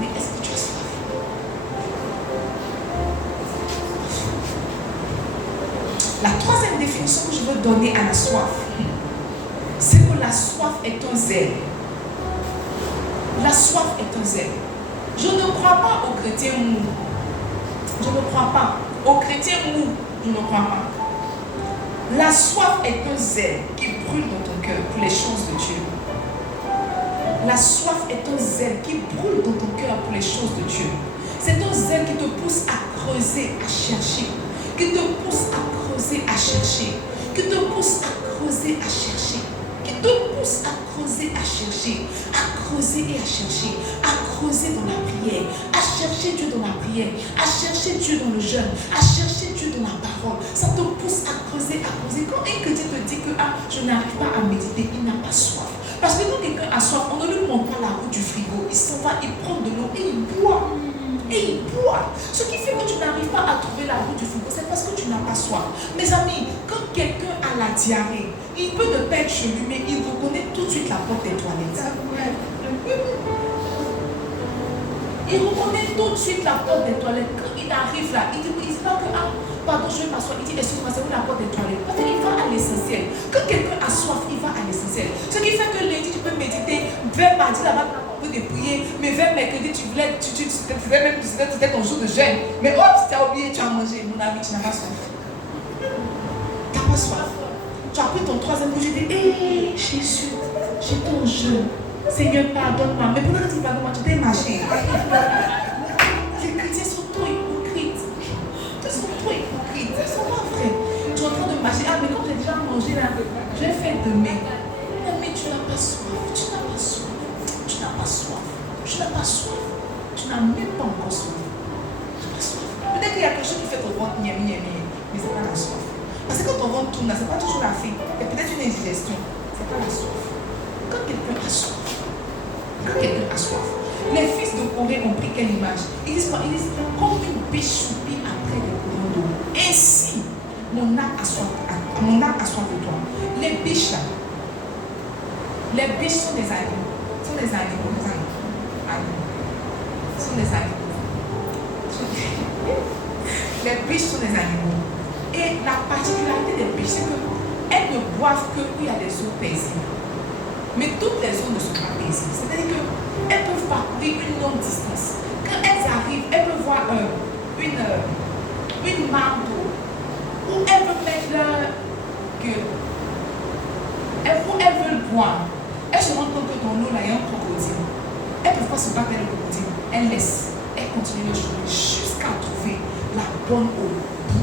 Mais est-ce que tu as soif? La troisième définition que je veux donner à la soif, c'est que la soif est un zèle. La soif est un zèle. Je ne crois pas aux chrétiens mous. Je ne crois pas. Aux chrétiens mous, je ne crois pas. La soif est un zèle qui brûle dans ton cœur pour les choses de Dieu. La soif est un zèle qui brûle dans ton cœur pour les choses de Dieu. C'est un zèle qui te pousse à creuser, à chercher. Qui te pousse à creuser, à chercher. Qui te pousse à creuser, à chercher. Qui te pousse à creuser, à chercher. À creuser et à chercher. À creuser dans la prière. À chercher Dieu dans la prière. À chercher Dieu dans le jeûne. À chercher Dieu dans la parole. Ça te pousse à creuser, à creuser. Quand un chrétien te dit que je n'arrive pas à méditer, il n'a pas soif. Parce que quand quelqu'un a soif, on ne lui montre pas la roue du frigo. Il s'en va, il prend de l'eau et il boit. Et il boit. Ce qui fait que tu n'arrives pas à trouver la roue du frigo, c'est parce que tu n'as pas soif. Mes amis, quand quelqu'un a la diarrhée, il peut ne pas être chez lui, mais il reconnaît tout de suite la porte des toilettes. Il reconnaît tout de suite la porte des toilettes. Quand il arrive là, il ne dit pas que pardon, je vais m'asseoir. Il dit excuse-moi, c'est où la porte des toilettes? Parce qu'il va à l'essentiel. Quand quelqu'un a soif, il va à l'essentiel. Ce qui fait que lundi, tu peux méditer. Vers mardi, là-bas, tu as envie de prier. Mais vers mercredi, tu faisais même c'était ton jour de jeûne. Mais hop, tu as oublié, tu as mangé. Mon ami, tu n'as pas soif. Tu n'as pas soif. Tu as pris ton troisième bougie et dit hé, Jésus, j'étais en jeûne. Seigneur, pardonne-moi. Mais pourquoi tu pardonnes-moi? Tu t'es marché. Les chrétiens sont trop hypocrites. Ils sont trop hypocrites. Ils sont pas vrais. Tu es en train de marcher. Ah, mais quand j'ai déjà mangé là, je vais faire demain. Non, mais tu n'as pas soif. Tu ventre, mais ce n'est pas la soif. Parce que quand ton ventre tourne, ce n'est pas toujours la faim. Il y a peut-être une indigestion. Ce n'est pas la soif. Quand quelqu'un a soif, les fils de Corée ont pris quelle image? Ils disent quoi? Ils disent comme une biche soupire après des courants d'eau. Ainsi, mon âme a soif de toi. Les biches là, les biches sont des animaux. Sont des animaux. Les biches sont des animaux. Et la particularité des biches, c'est qu'elles ne boivent que où il y a des eaux paisibles. Mais toutes les eaux ne sont pas paisibles. C'est-à-dire qu'elles peuvent parcourir une longue distance. Quand elles arrivent, elles peuvent voir une mare d'eau où elles peuvent mettre leur gueule. Où elles veulent boire. Elles se rendent compte que dans l'eau, là, il y a un crocodile. Elles ne peuvent pas se battre avec le crocodile. Elles laissent. Elles continuent le chemin jusqu'à trouver la bonne eau.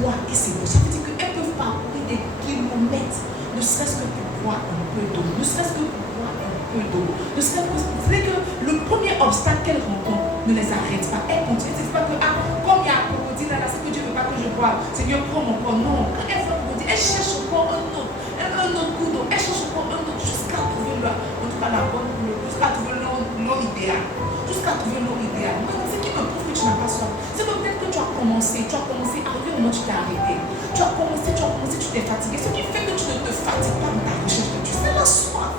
Boire et c'est beau. Ça veut dire qu'elles peuvent parcourir des kilomètres, ne serait-ce que pour boire un peu d'eau. Ne serait-ce que pour boire un peu d'eau. Ne serait-ce que c'est que le premier obstacle qu'elles rencontrent ne les arrête pas. Elles continuent. C'est pas que, comme il y a un crocodile là, c'est que Dieu ne veut pas que je boive. Seigneur, prends mon corps. Non. Quand elles font un crocodile, elles cherchent encore un autre coup d'eau. Elles cherchent encore un autre jusqu'à trouver en tout cas la bonne eau, jusqu'à trouver l'eau idéale. Jusqu'à trouver l'eau idéale. Ce qui me prouve que tu n'as pas soif, c'est que peut-être que tu as commencé, arrivé au moment où tu t'es arrêté. Tu as commencé, tu t'es fatigué. Ce qui fait que tu ne te fatigues pas dans ta recherche de Dieu, c'est la soif.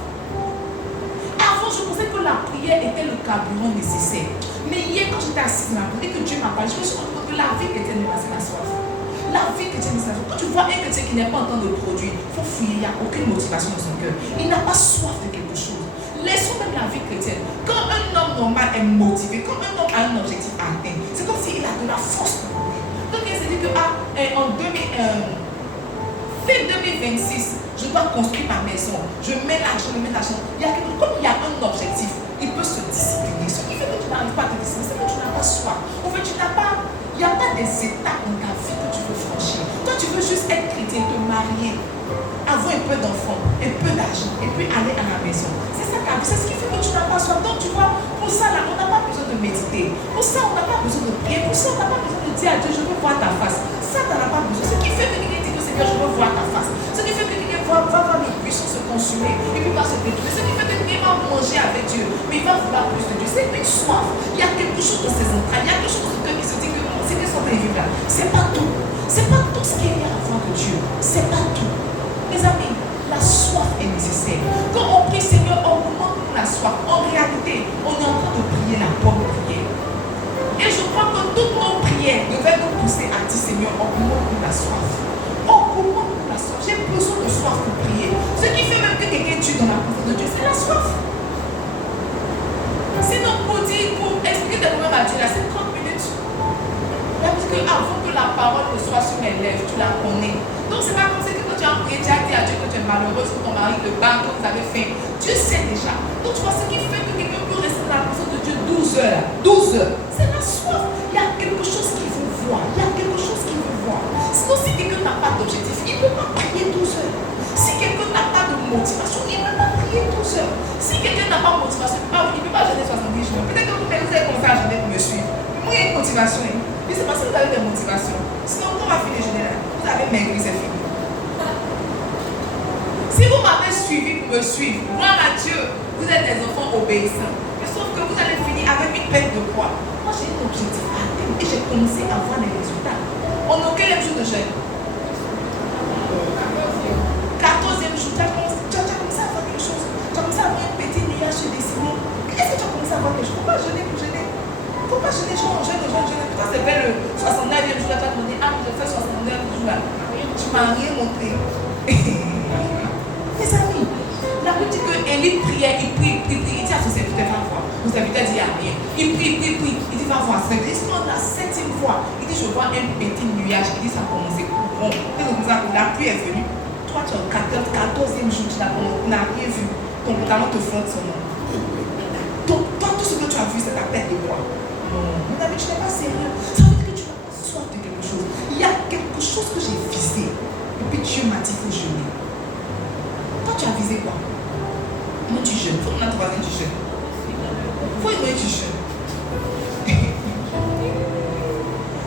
Avant, je pensais que la prière était le carburant nécessaire. Mais hier, quand j'étais assise dans la prière et que Dieu m'a parlé, je me suis rendu compte que la vie chrétienne n'est pas la soif. La vie chrétienne est la soif. Quand tu vois un chrétien qui n'est pas en train de produire, il faut fouiller, il n'y a aucune motivation dans son cœur. Il n'a pas soif de quelque chose. Laissons même la vie chrétienne. Quand un homme normal est motivé, quand un homme a un objectif à atteindre, c'est comme s'il a de la force pour lui. Donc il s'est dit que fin 2026, je dois construire ma maison. Je mets l'argent. Comme il y a un objectif, il peut se discipliner. Ce qui fait que tu n'arrives pas à te discipliner, c'est que tu n'as pas soif. En fait, il n'y a pas des étapes dans ta vie que tu veux franchir. Toi, tu veux juste être chrétien, te marier, avoir un peu d'enfants, un peu d'argent, et puis aller à la maison. C'est ça ta vie, c'est ce qui fait que tu n'as pas soif. Donc tu vois, pour ça là, on n'a pas besoin de méditer. Pour ça, on n'a pas besoin de prier. Pour ça, on n'a pas besoin de dire à Dieu, je veux voir ta face. Ça, tu n'en as pas besoin. Ce qui fait que quelqu'un dit que Seigneur, je veux voir ta face. Ce qui fait que quelqu'un va voir le buisson se consumer, et puis va se détruire. Ce qui fait que quelqu'un va manger avec Dieu, mais il va vouloir plus de Dieu. C'est une soif. Il y a quelque chose dans ses entrailles. Il y a quelque chose dans son cœur qui se dit que non, c'est qu'ils sont arrivés là. C'est pas tout. C'est pas tout ce qu'il y a à voir de Dieu. C'est pas tout. Mes amis, la soif est nécessaire. Quand on prie, Seigneur, augmente la soif. En réalité, on est en train de prier la bonne prière. Et je crois que toutes nos prières devaient nous pousser à dire, Seigneur, augmente la soif. Augmente la soif. J'ai besoin de soif pour prier. Ce qui fait même que quelqu'un tue dans la présence de Dieu, c'est la soif. Sinon, pour expliquer tes problèmes à Dieu, là, c'est 30 minutes. Parce que avant que la parole ne soit sur mes lèvres, tu la connais. Donc, c'est pas comme si quand tu as prié, tu as dit à Dieu que tu es malheureuse, que ton mari te bat, que vous avez faim. Dieu sait déjà. Donc, tu vois, ce qui fait que quelqu'un peut rester dans la présence de Dieu 12 heures. 12 heures. C'est la soif. Il y a quelque chose qu'il veut voir. Il y a quelque chose qu'il veut voir. Sinon, si quelqu'un n'a pas d'objectif, il ne peut pas prier 12 heures. Si quelqu'un n'a pas de motivation, il ne peut pas prier 12 heures. Si quelqu'un n'a pas de motivation, il ne peut pas jeûner 70 jours. Peut-être que vous avez commencé à jeûner pour me suivre. Moi, il y a une motivation. Je ne sais pas si vous avez des motivations. Sinon, quand on va finir jeûner là, vous avez maigri, c'est fini. Si vous m'avez suivi pour me suivre, gloire à Dieu, vous êtes des enfants obéissants. Mais sauf que vous allez finir avec une perte de poids. Moi, j'ai un objectif à atteindre et j'ai commencé à voir les résultats. On a quel jour de jeûne? 14e jour, tu as commencé à voir quelque chose. Tu as commencé à voir un petit nuage se dessiner. Est-ce que tu as commencé à voir quelque chose? Il ne faut pas jeûner pour jeûner. Il ne faut pas jeûner, jeûne. Putain, c'est vers le 69e jour, là, tu as demandé, je fais 69e jour là. Tu ne m'as rien montré. Mes amis, la Bible dit que Élie priait, il prie, il dit à son serviteur, va voir. Son serviteur dit, il n'y a rien. Il prie, il dit, va voir. Il dit, la 7e fois, il dit, je vois un petit nuage. Il dit, ça a commencé. Bon, la pluie est venue. Toi, tu es au 14e jour, tu n'as rien vu. Ton pantalon te flotte son nom. Donc, toi, tout ce que tu as vu, c'est ta perte de poids. Non, mon ami, tu n'es pas sérieux. Ça veut dire que tu n'as pas soif de quelque chose. Il y a quelque chose que j'ai visé. Et puis Dieu m'a dit, il faut jeûner. Toi, tu as visé quoi? Moi, tu jeûnes. Il faut qu'on a troisième du jeûne. Il faut que tu jeûnes.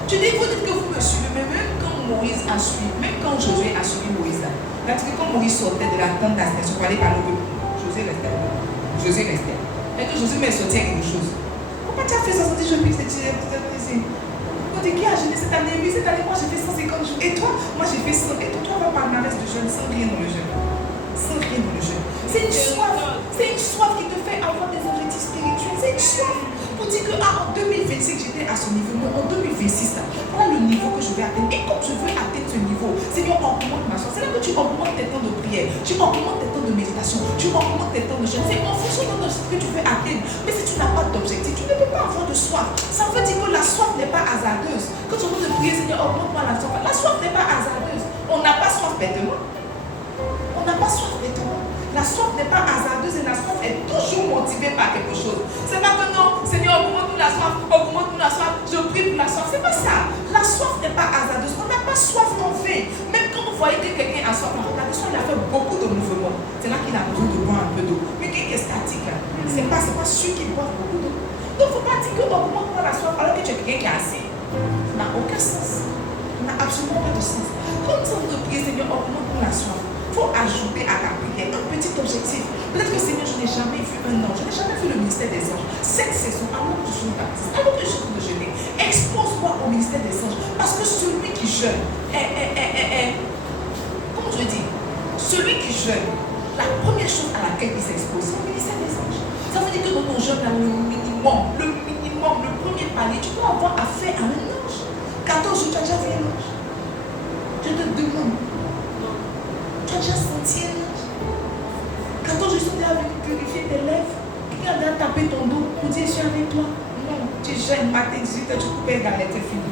Tu dis, vous dites que vous me suivez, mais même quand Moïse a suivi, même quand Josué a suivi Moïse, là, quand Moïse sortait de la tente d'assignation pour aller parler au peuple, Josué restait. Et que Josué m'est sorti quelque chose. Pourquoi tu as fait 70 jours puis on dit qui a jeûné cette année? Oui, cette année, moi j'ai fait 150 jours. Et toi? Moi j'ai fait 100. Et toi, va palmarès de jeûne sans rien dans le jeûne. Sans rien dans le jeûne. C'est une soif. C'est une soif qui te fait avoir des objectifs spirituels. C'est une soif. Pour dire que en 2025, j'étais à ce niveau. Mais en 2026, là, voilà le niveau que je vais atteindre. Et comme je veux atteindre ce niveau, Seigneur, augmente ma soif. C'est là que tu augmentes tes temps de prière. Tu augmentes tes temps de méditation. Tu augmentes tes temps de jeûne. C'est en fonction de ce que tu veux atteindre. Mais si tu n'as pas d'objectif, tu ne peux pas avoir de soif. Ça veut dire que la soif n'est pas hasardeuse. Quand tu veux prier, Seigneur, augmente-moi la soif. La soif n'est pas hasardeuse. On n'a pas soif bêtement. On n'a pas soif bêtement. La soif n'est pas hasardeuse et la soif est toujours motivée par quelque chose. C'est pas que non, Seigneur, augmente-nous la soif, augmente-nous la soif, je prie pour la soif. C'est pas ça. La soif n'est pas hasardeuse. On n'a pas soif en fait. Même quand vous voyez que quelqu'un a soif, la personne il a fait beaucoup de mouvements. C'est là qu'il a besoin de boire un peu d'eau. Mais quelqu'un qui est statique, là, c'est pas sûr qu'il boive beaucoup d'eau. Donc il ne faut pas dire que augmente-moi la soif alors que tu es quelqu'un qui est assis. Ça n'a aucun sens. Ça n'a absolument pas de sens. Comme ça, on te prie, Seigneur, augmente-nous la soif. Il faut ajouter à ta prière un petit objectif. Peut-être que Seigneur, je n'ai jamais vu un ange, je n'ai jamais vu le ministère des anges. Cette saison, alors que je suis baptiste, alors que je suis en train de jeûner, expose-moi au ministère des anges. Parce que celui qui jeûne comment je dis, celui qui jeûne, la première chose à laquelle il s'expose, c'est le ministère des anges. Ça veut dire que dans ton jeûne, le minimum, le premier palier, tu peux avoir affaire à un ange. 14 jours, tu as déjà vu un ange. Je te demande. Tu as déjà senti un ange? Quand je suis déjà venu purifier tes lèvres, quelqu'un vient taper ton dos pour dire je suis avec toi. Non, tu jeûnes matin 18h, tu coupes les galettes, c'est fini.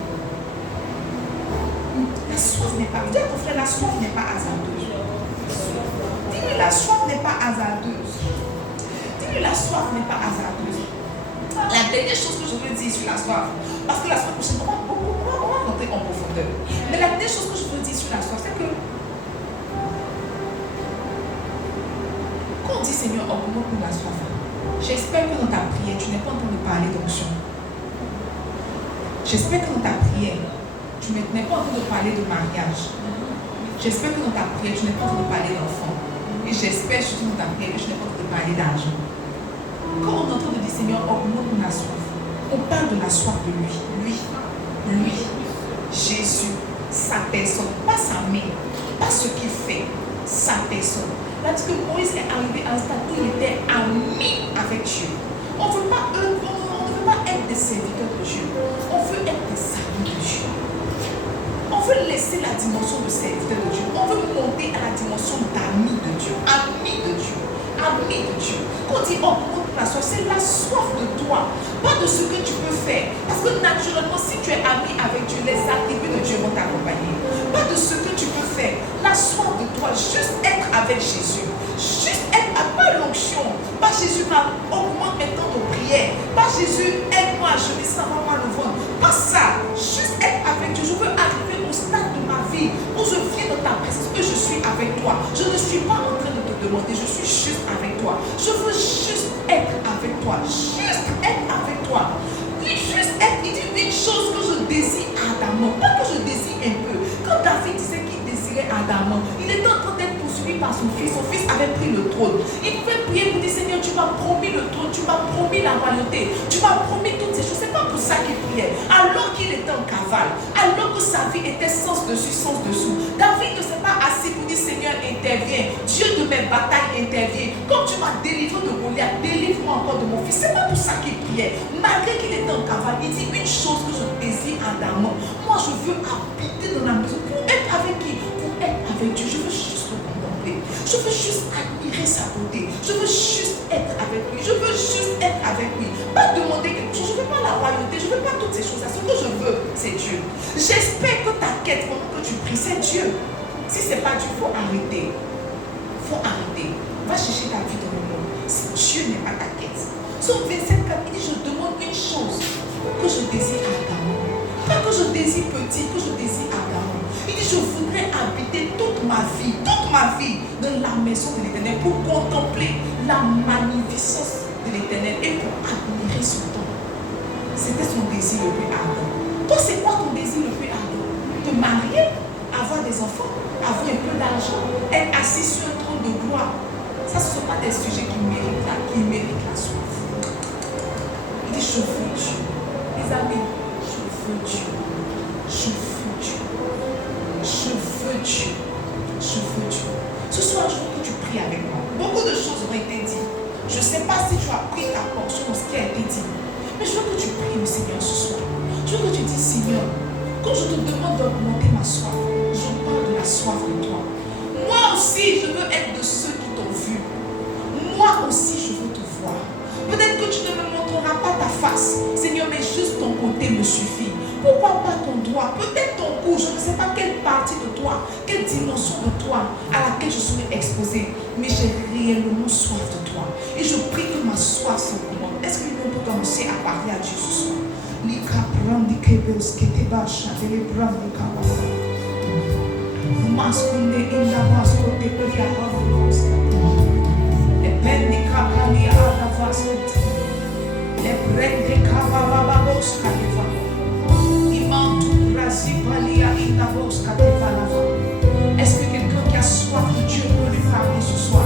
La soif n'est pas. Dis à ton frère, la soif n'est pas hasardeuse. Dis-lui, la soif n'est pas hasardeuse. Dis-lui, la soif n'est pas hasardeuse. La dernière chose que je veux dire sur la soif, parce que la soif, on va rentrer en profondeur. Mais la dernière chose que je veux dire sur la soif, c'est que quand on dit Seigneur, augmente-nous la soif, j'espère que dans ta prière, tu n'es pas en train de parler d'onction. J'espère que dans ta prière, tu n'es pas en train de parler de mariage. J'espère que dans ta prière, tu n'es pas en train de parler d'enfant. Et j'espère surtout dans ta prière que tu n'es pas en train de parler d'argent. Quand on est en train de dire Seigneur, augmente-nous la soif, on parle de la soif de lui. Jésus, sa personne, pas sa main, pas ce qu'il fait, sa personne. Là, parce que Moïse est arrivé à un stade où il était ami avec Dieu. On ne veut pas être des serviteurs de Dieu. On veut être des amis de Dieu. On veut laisser la dimension de serviteur de Dieu. On veut monter à la dimension d'ami de Dieu. Ami de Dieu. Ami de Dieu. Quand on dit augmente la soif, c'est la soif de toi. Pas de ce que tu peux faire. Parce que naturellement, si tu es ami avec Dieu, les attributs de Dieu vont t'accompagner. Pas de ce que tu peux faire. La soif de toi, juste être avec Jésus. Juste être à pas l'onction. Pas Jésus augmente mes temps de prière. Pas Jésus aide-moi à jeûner sans avoir le ventre. Pas ça. Juste être avec Dieu. Je veux arriver au stade de ma vie où je viens dans ta présence, que je suis avec toi. Je ne suis pas en train de te demander, je suis juste avec toi. Je veux juste être avec toi. Juste être avec toi. Juste être. Il dit une chose que je désire ardemment. Pas que je désire un peu. Quand David disait qu'il désirait ardemment, il était en train d'être poursuivi par son fils. Son fils avait pris le trône. Il pouvait prier pour dire Seigneur, tu m'as promis le trône, tu m'as promis la royauté, tu m'as promis toutes ces choses. C'est pas pour ça qu'il priait. Alors qu'il était en cavale, alors que sa vie était sens dessus, sens dessous. David ne s'est pas assis pour dire Seigneur, interviens. Dieu de mes batailles intervient. Comme tu m'as délivré de Goliath, délivre-moi encore de mon fils. C'est pas pour ça qu'il priait. Malgré qu'il était en cavale, il dit une chose que je désire ardemment. Moi, je veux habiter dans la maison. Pour être avec qui? Pour être avec Dieu. Je veux juste le contempler. Je veux juste admirer sa beauté. Je veux juste être avec lui. Je veux juste être avec lui. Pas demander quelque chose. Je ne veux pas la royauté. Je ne veux pas toutes ces choses-là. Ce que je veux, c'est Dieu. J'espère que ta quête, pendant que tu pries, c'est Dieu. Si ce n'est pas Dieu, il faut arrêter. Il faut arrêter. Va chercher ta vie dans le monde. Si Dieu n'est pas ta quête. Son 27, il dit, je demande une chose que je désire ardemment. Pas que je désire petit, que je désire ardemment. Il dit, je voudrais habiter toute ma vie dans la maison de l'Éternel pour contempler la magnificence de l'Éternel et pour admirer son temps. C'était son désir le plus ardent. Toi, c'est quoi ton désir le plus ardent? Te marier? il mérite la soif. Il dit, je veux Dieu. Les amis, je veux Dieu. Je veux Dieu. Je veux Dieu. Je veux Dieu. Ce soir, je veux que tu pries avec moi. Beaucoup de choses ont été dites. Je ne sais pas si tu as pris ta portion de ce qui a été dit. Mais je veux que tu pries le Seigneur ce soir. Je veux que tu dises, Seigneur, quand je te demande d'augmenter ma soif, je parle de la soif de toi. Moi aussi, je veux être de ceux qui t'ont vu. Moi aussi, je veux te voir. Peut-être que tu ne me montreras pas ta face, Seigneur, mais juste ton côté me suffit. Pourquoi pas ton doigt? Peut-être ton cou, je ne sais pas quelle partie de toi, quelle dimension de toi à laquelle je serai exposée. Mais j'ai réellement soif de toi. Et je prie que ma soif s'augmente. Est-ce que nous pouvons commencer à parler à Dieu ce soir? Est-ce que quelqu'un qui a soif de Dieu peut lui parler ce soir?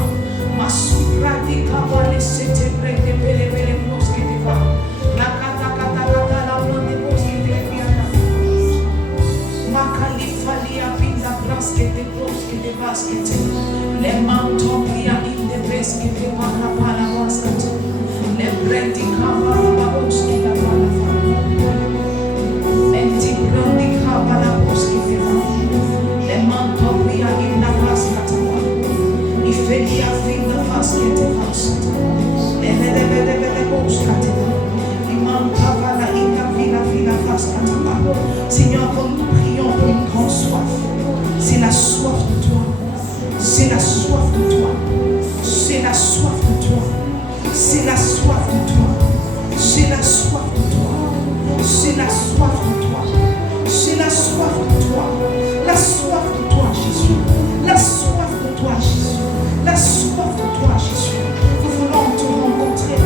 Les manteaux qui a in the best qui te parla para waskat. Les brendi kabala babos qui te parla. Menti brendi kabala babos qui te parla. Les manteaux qui a in the basket. Il fait qu'il y a fin de basket te parla. Les bébés babos qui te parla. Il manque kabala in the villa basket. Seigneur, quand nous prions pour une grande soif, c'est la soif de toi. C'est la soif de toi. C'est la soif de toi. C'est la soif de toi. C'est la soif de toi. C'est la soif de toi. C'est la soif de toi. La soif de toi, Jésus. La soif de toi, Jésus. La soif de toi, Jésus. Nous voulons te rencontrer.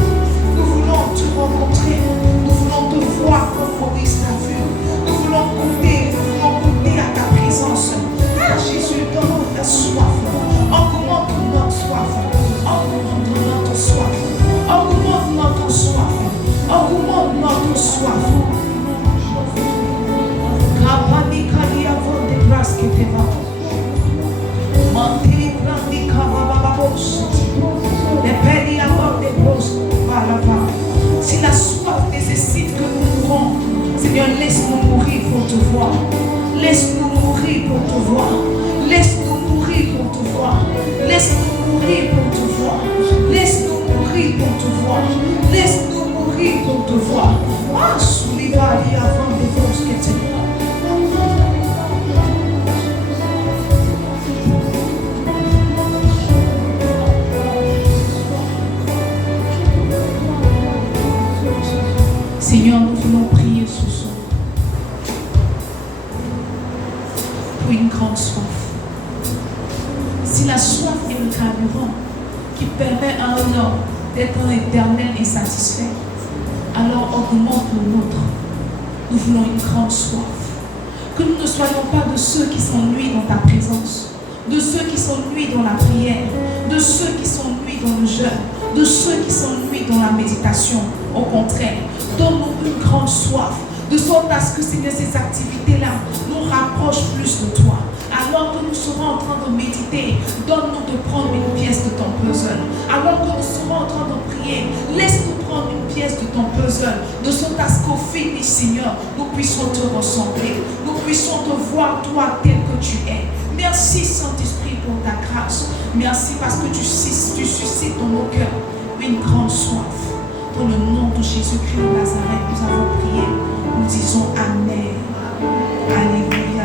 Nous voulons te rencontrer. Nous voulons te voir comme Maurice t'a vu. Nous voulons goûter à ta présence. Ah, Jésus, donne-nous ta soif. Augmente notre soif. Augmente notre soif. Augmente notre soif. Augmente notre soif. Kapani kali avant des grâces qui te va. Mantili prandi kabababos. Les pélis avant des grosses palava. Si la soif nécessite que nous mourons, Seigneur, laisse-nous mourir pour te voir. Laisse-nous mourir pour te voir. Laisse-nous mourir pour te voir. Laisse-nous mourir pour te voir. Laisse-nous mourir pour te voir. Laisse-nous mourir pour te voir. Ah, soulivali avant de voir ce que tu es. Seigneur, nous voulons prier ce soir pour une grande soif. Si la soif est le carburant qui permet à un homme d'être un éternel insatisfait, alors augmente le nôtre. Nous voulons une grande soif. Que nous ne soyons pas de ceux qui s'ennuient dans ta présence, de ceux qui s'ennuient dans la prière, de ceux qui s'ennuient dans le jeûne, de ceux qui s'ennuient dans la méditation. Au contraire, donne-nous une grande soif, de sorte à ce que Seigneur, ces activités-là nous rapprochent plus de toi. Alors que nous serons en train de méditer, donne-nous de prendre une pièce de ton puzzle. Alors que nous serons en train de prier, laisse-nous prendre une pièce de ton puzzle, de sorte à ce qu'au fil, Seigneur, nous puissions te ressembler, nous puissions te voir toi tel que tu es. Merci Saint-Esprit pour ta grâce. Merci parce que tu suscites dans nos cœurs une grande soif. Dans le nom de Jésus-Christ de Nazareth, nous avons prié. Nous disons Amen. Alléluia.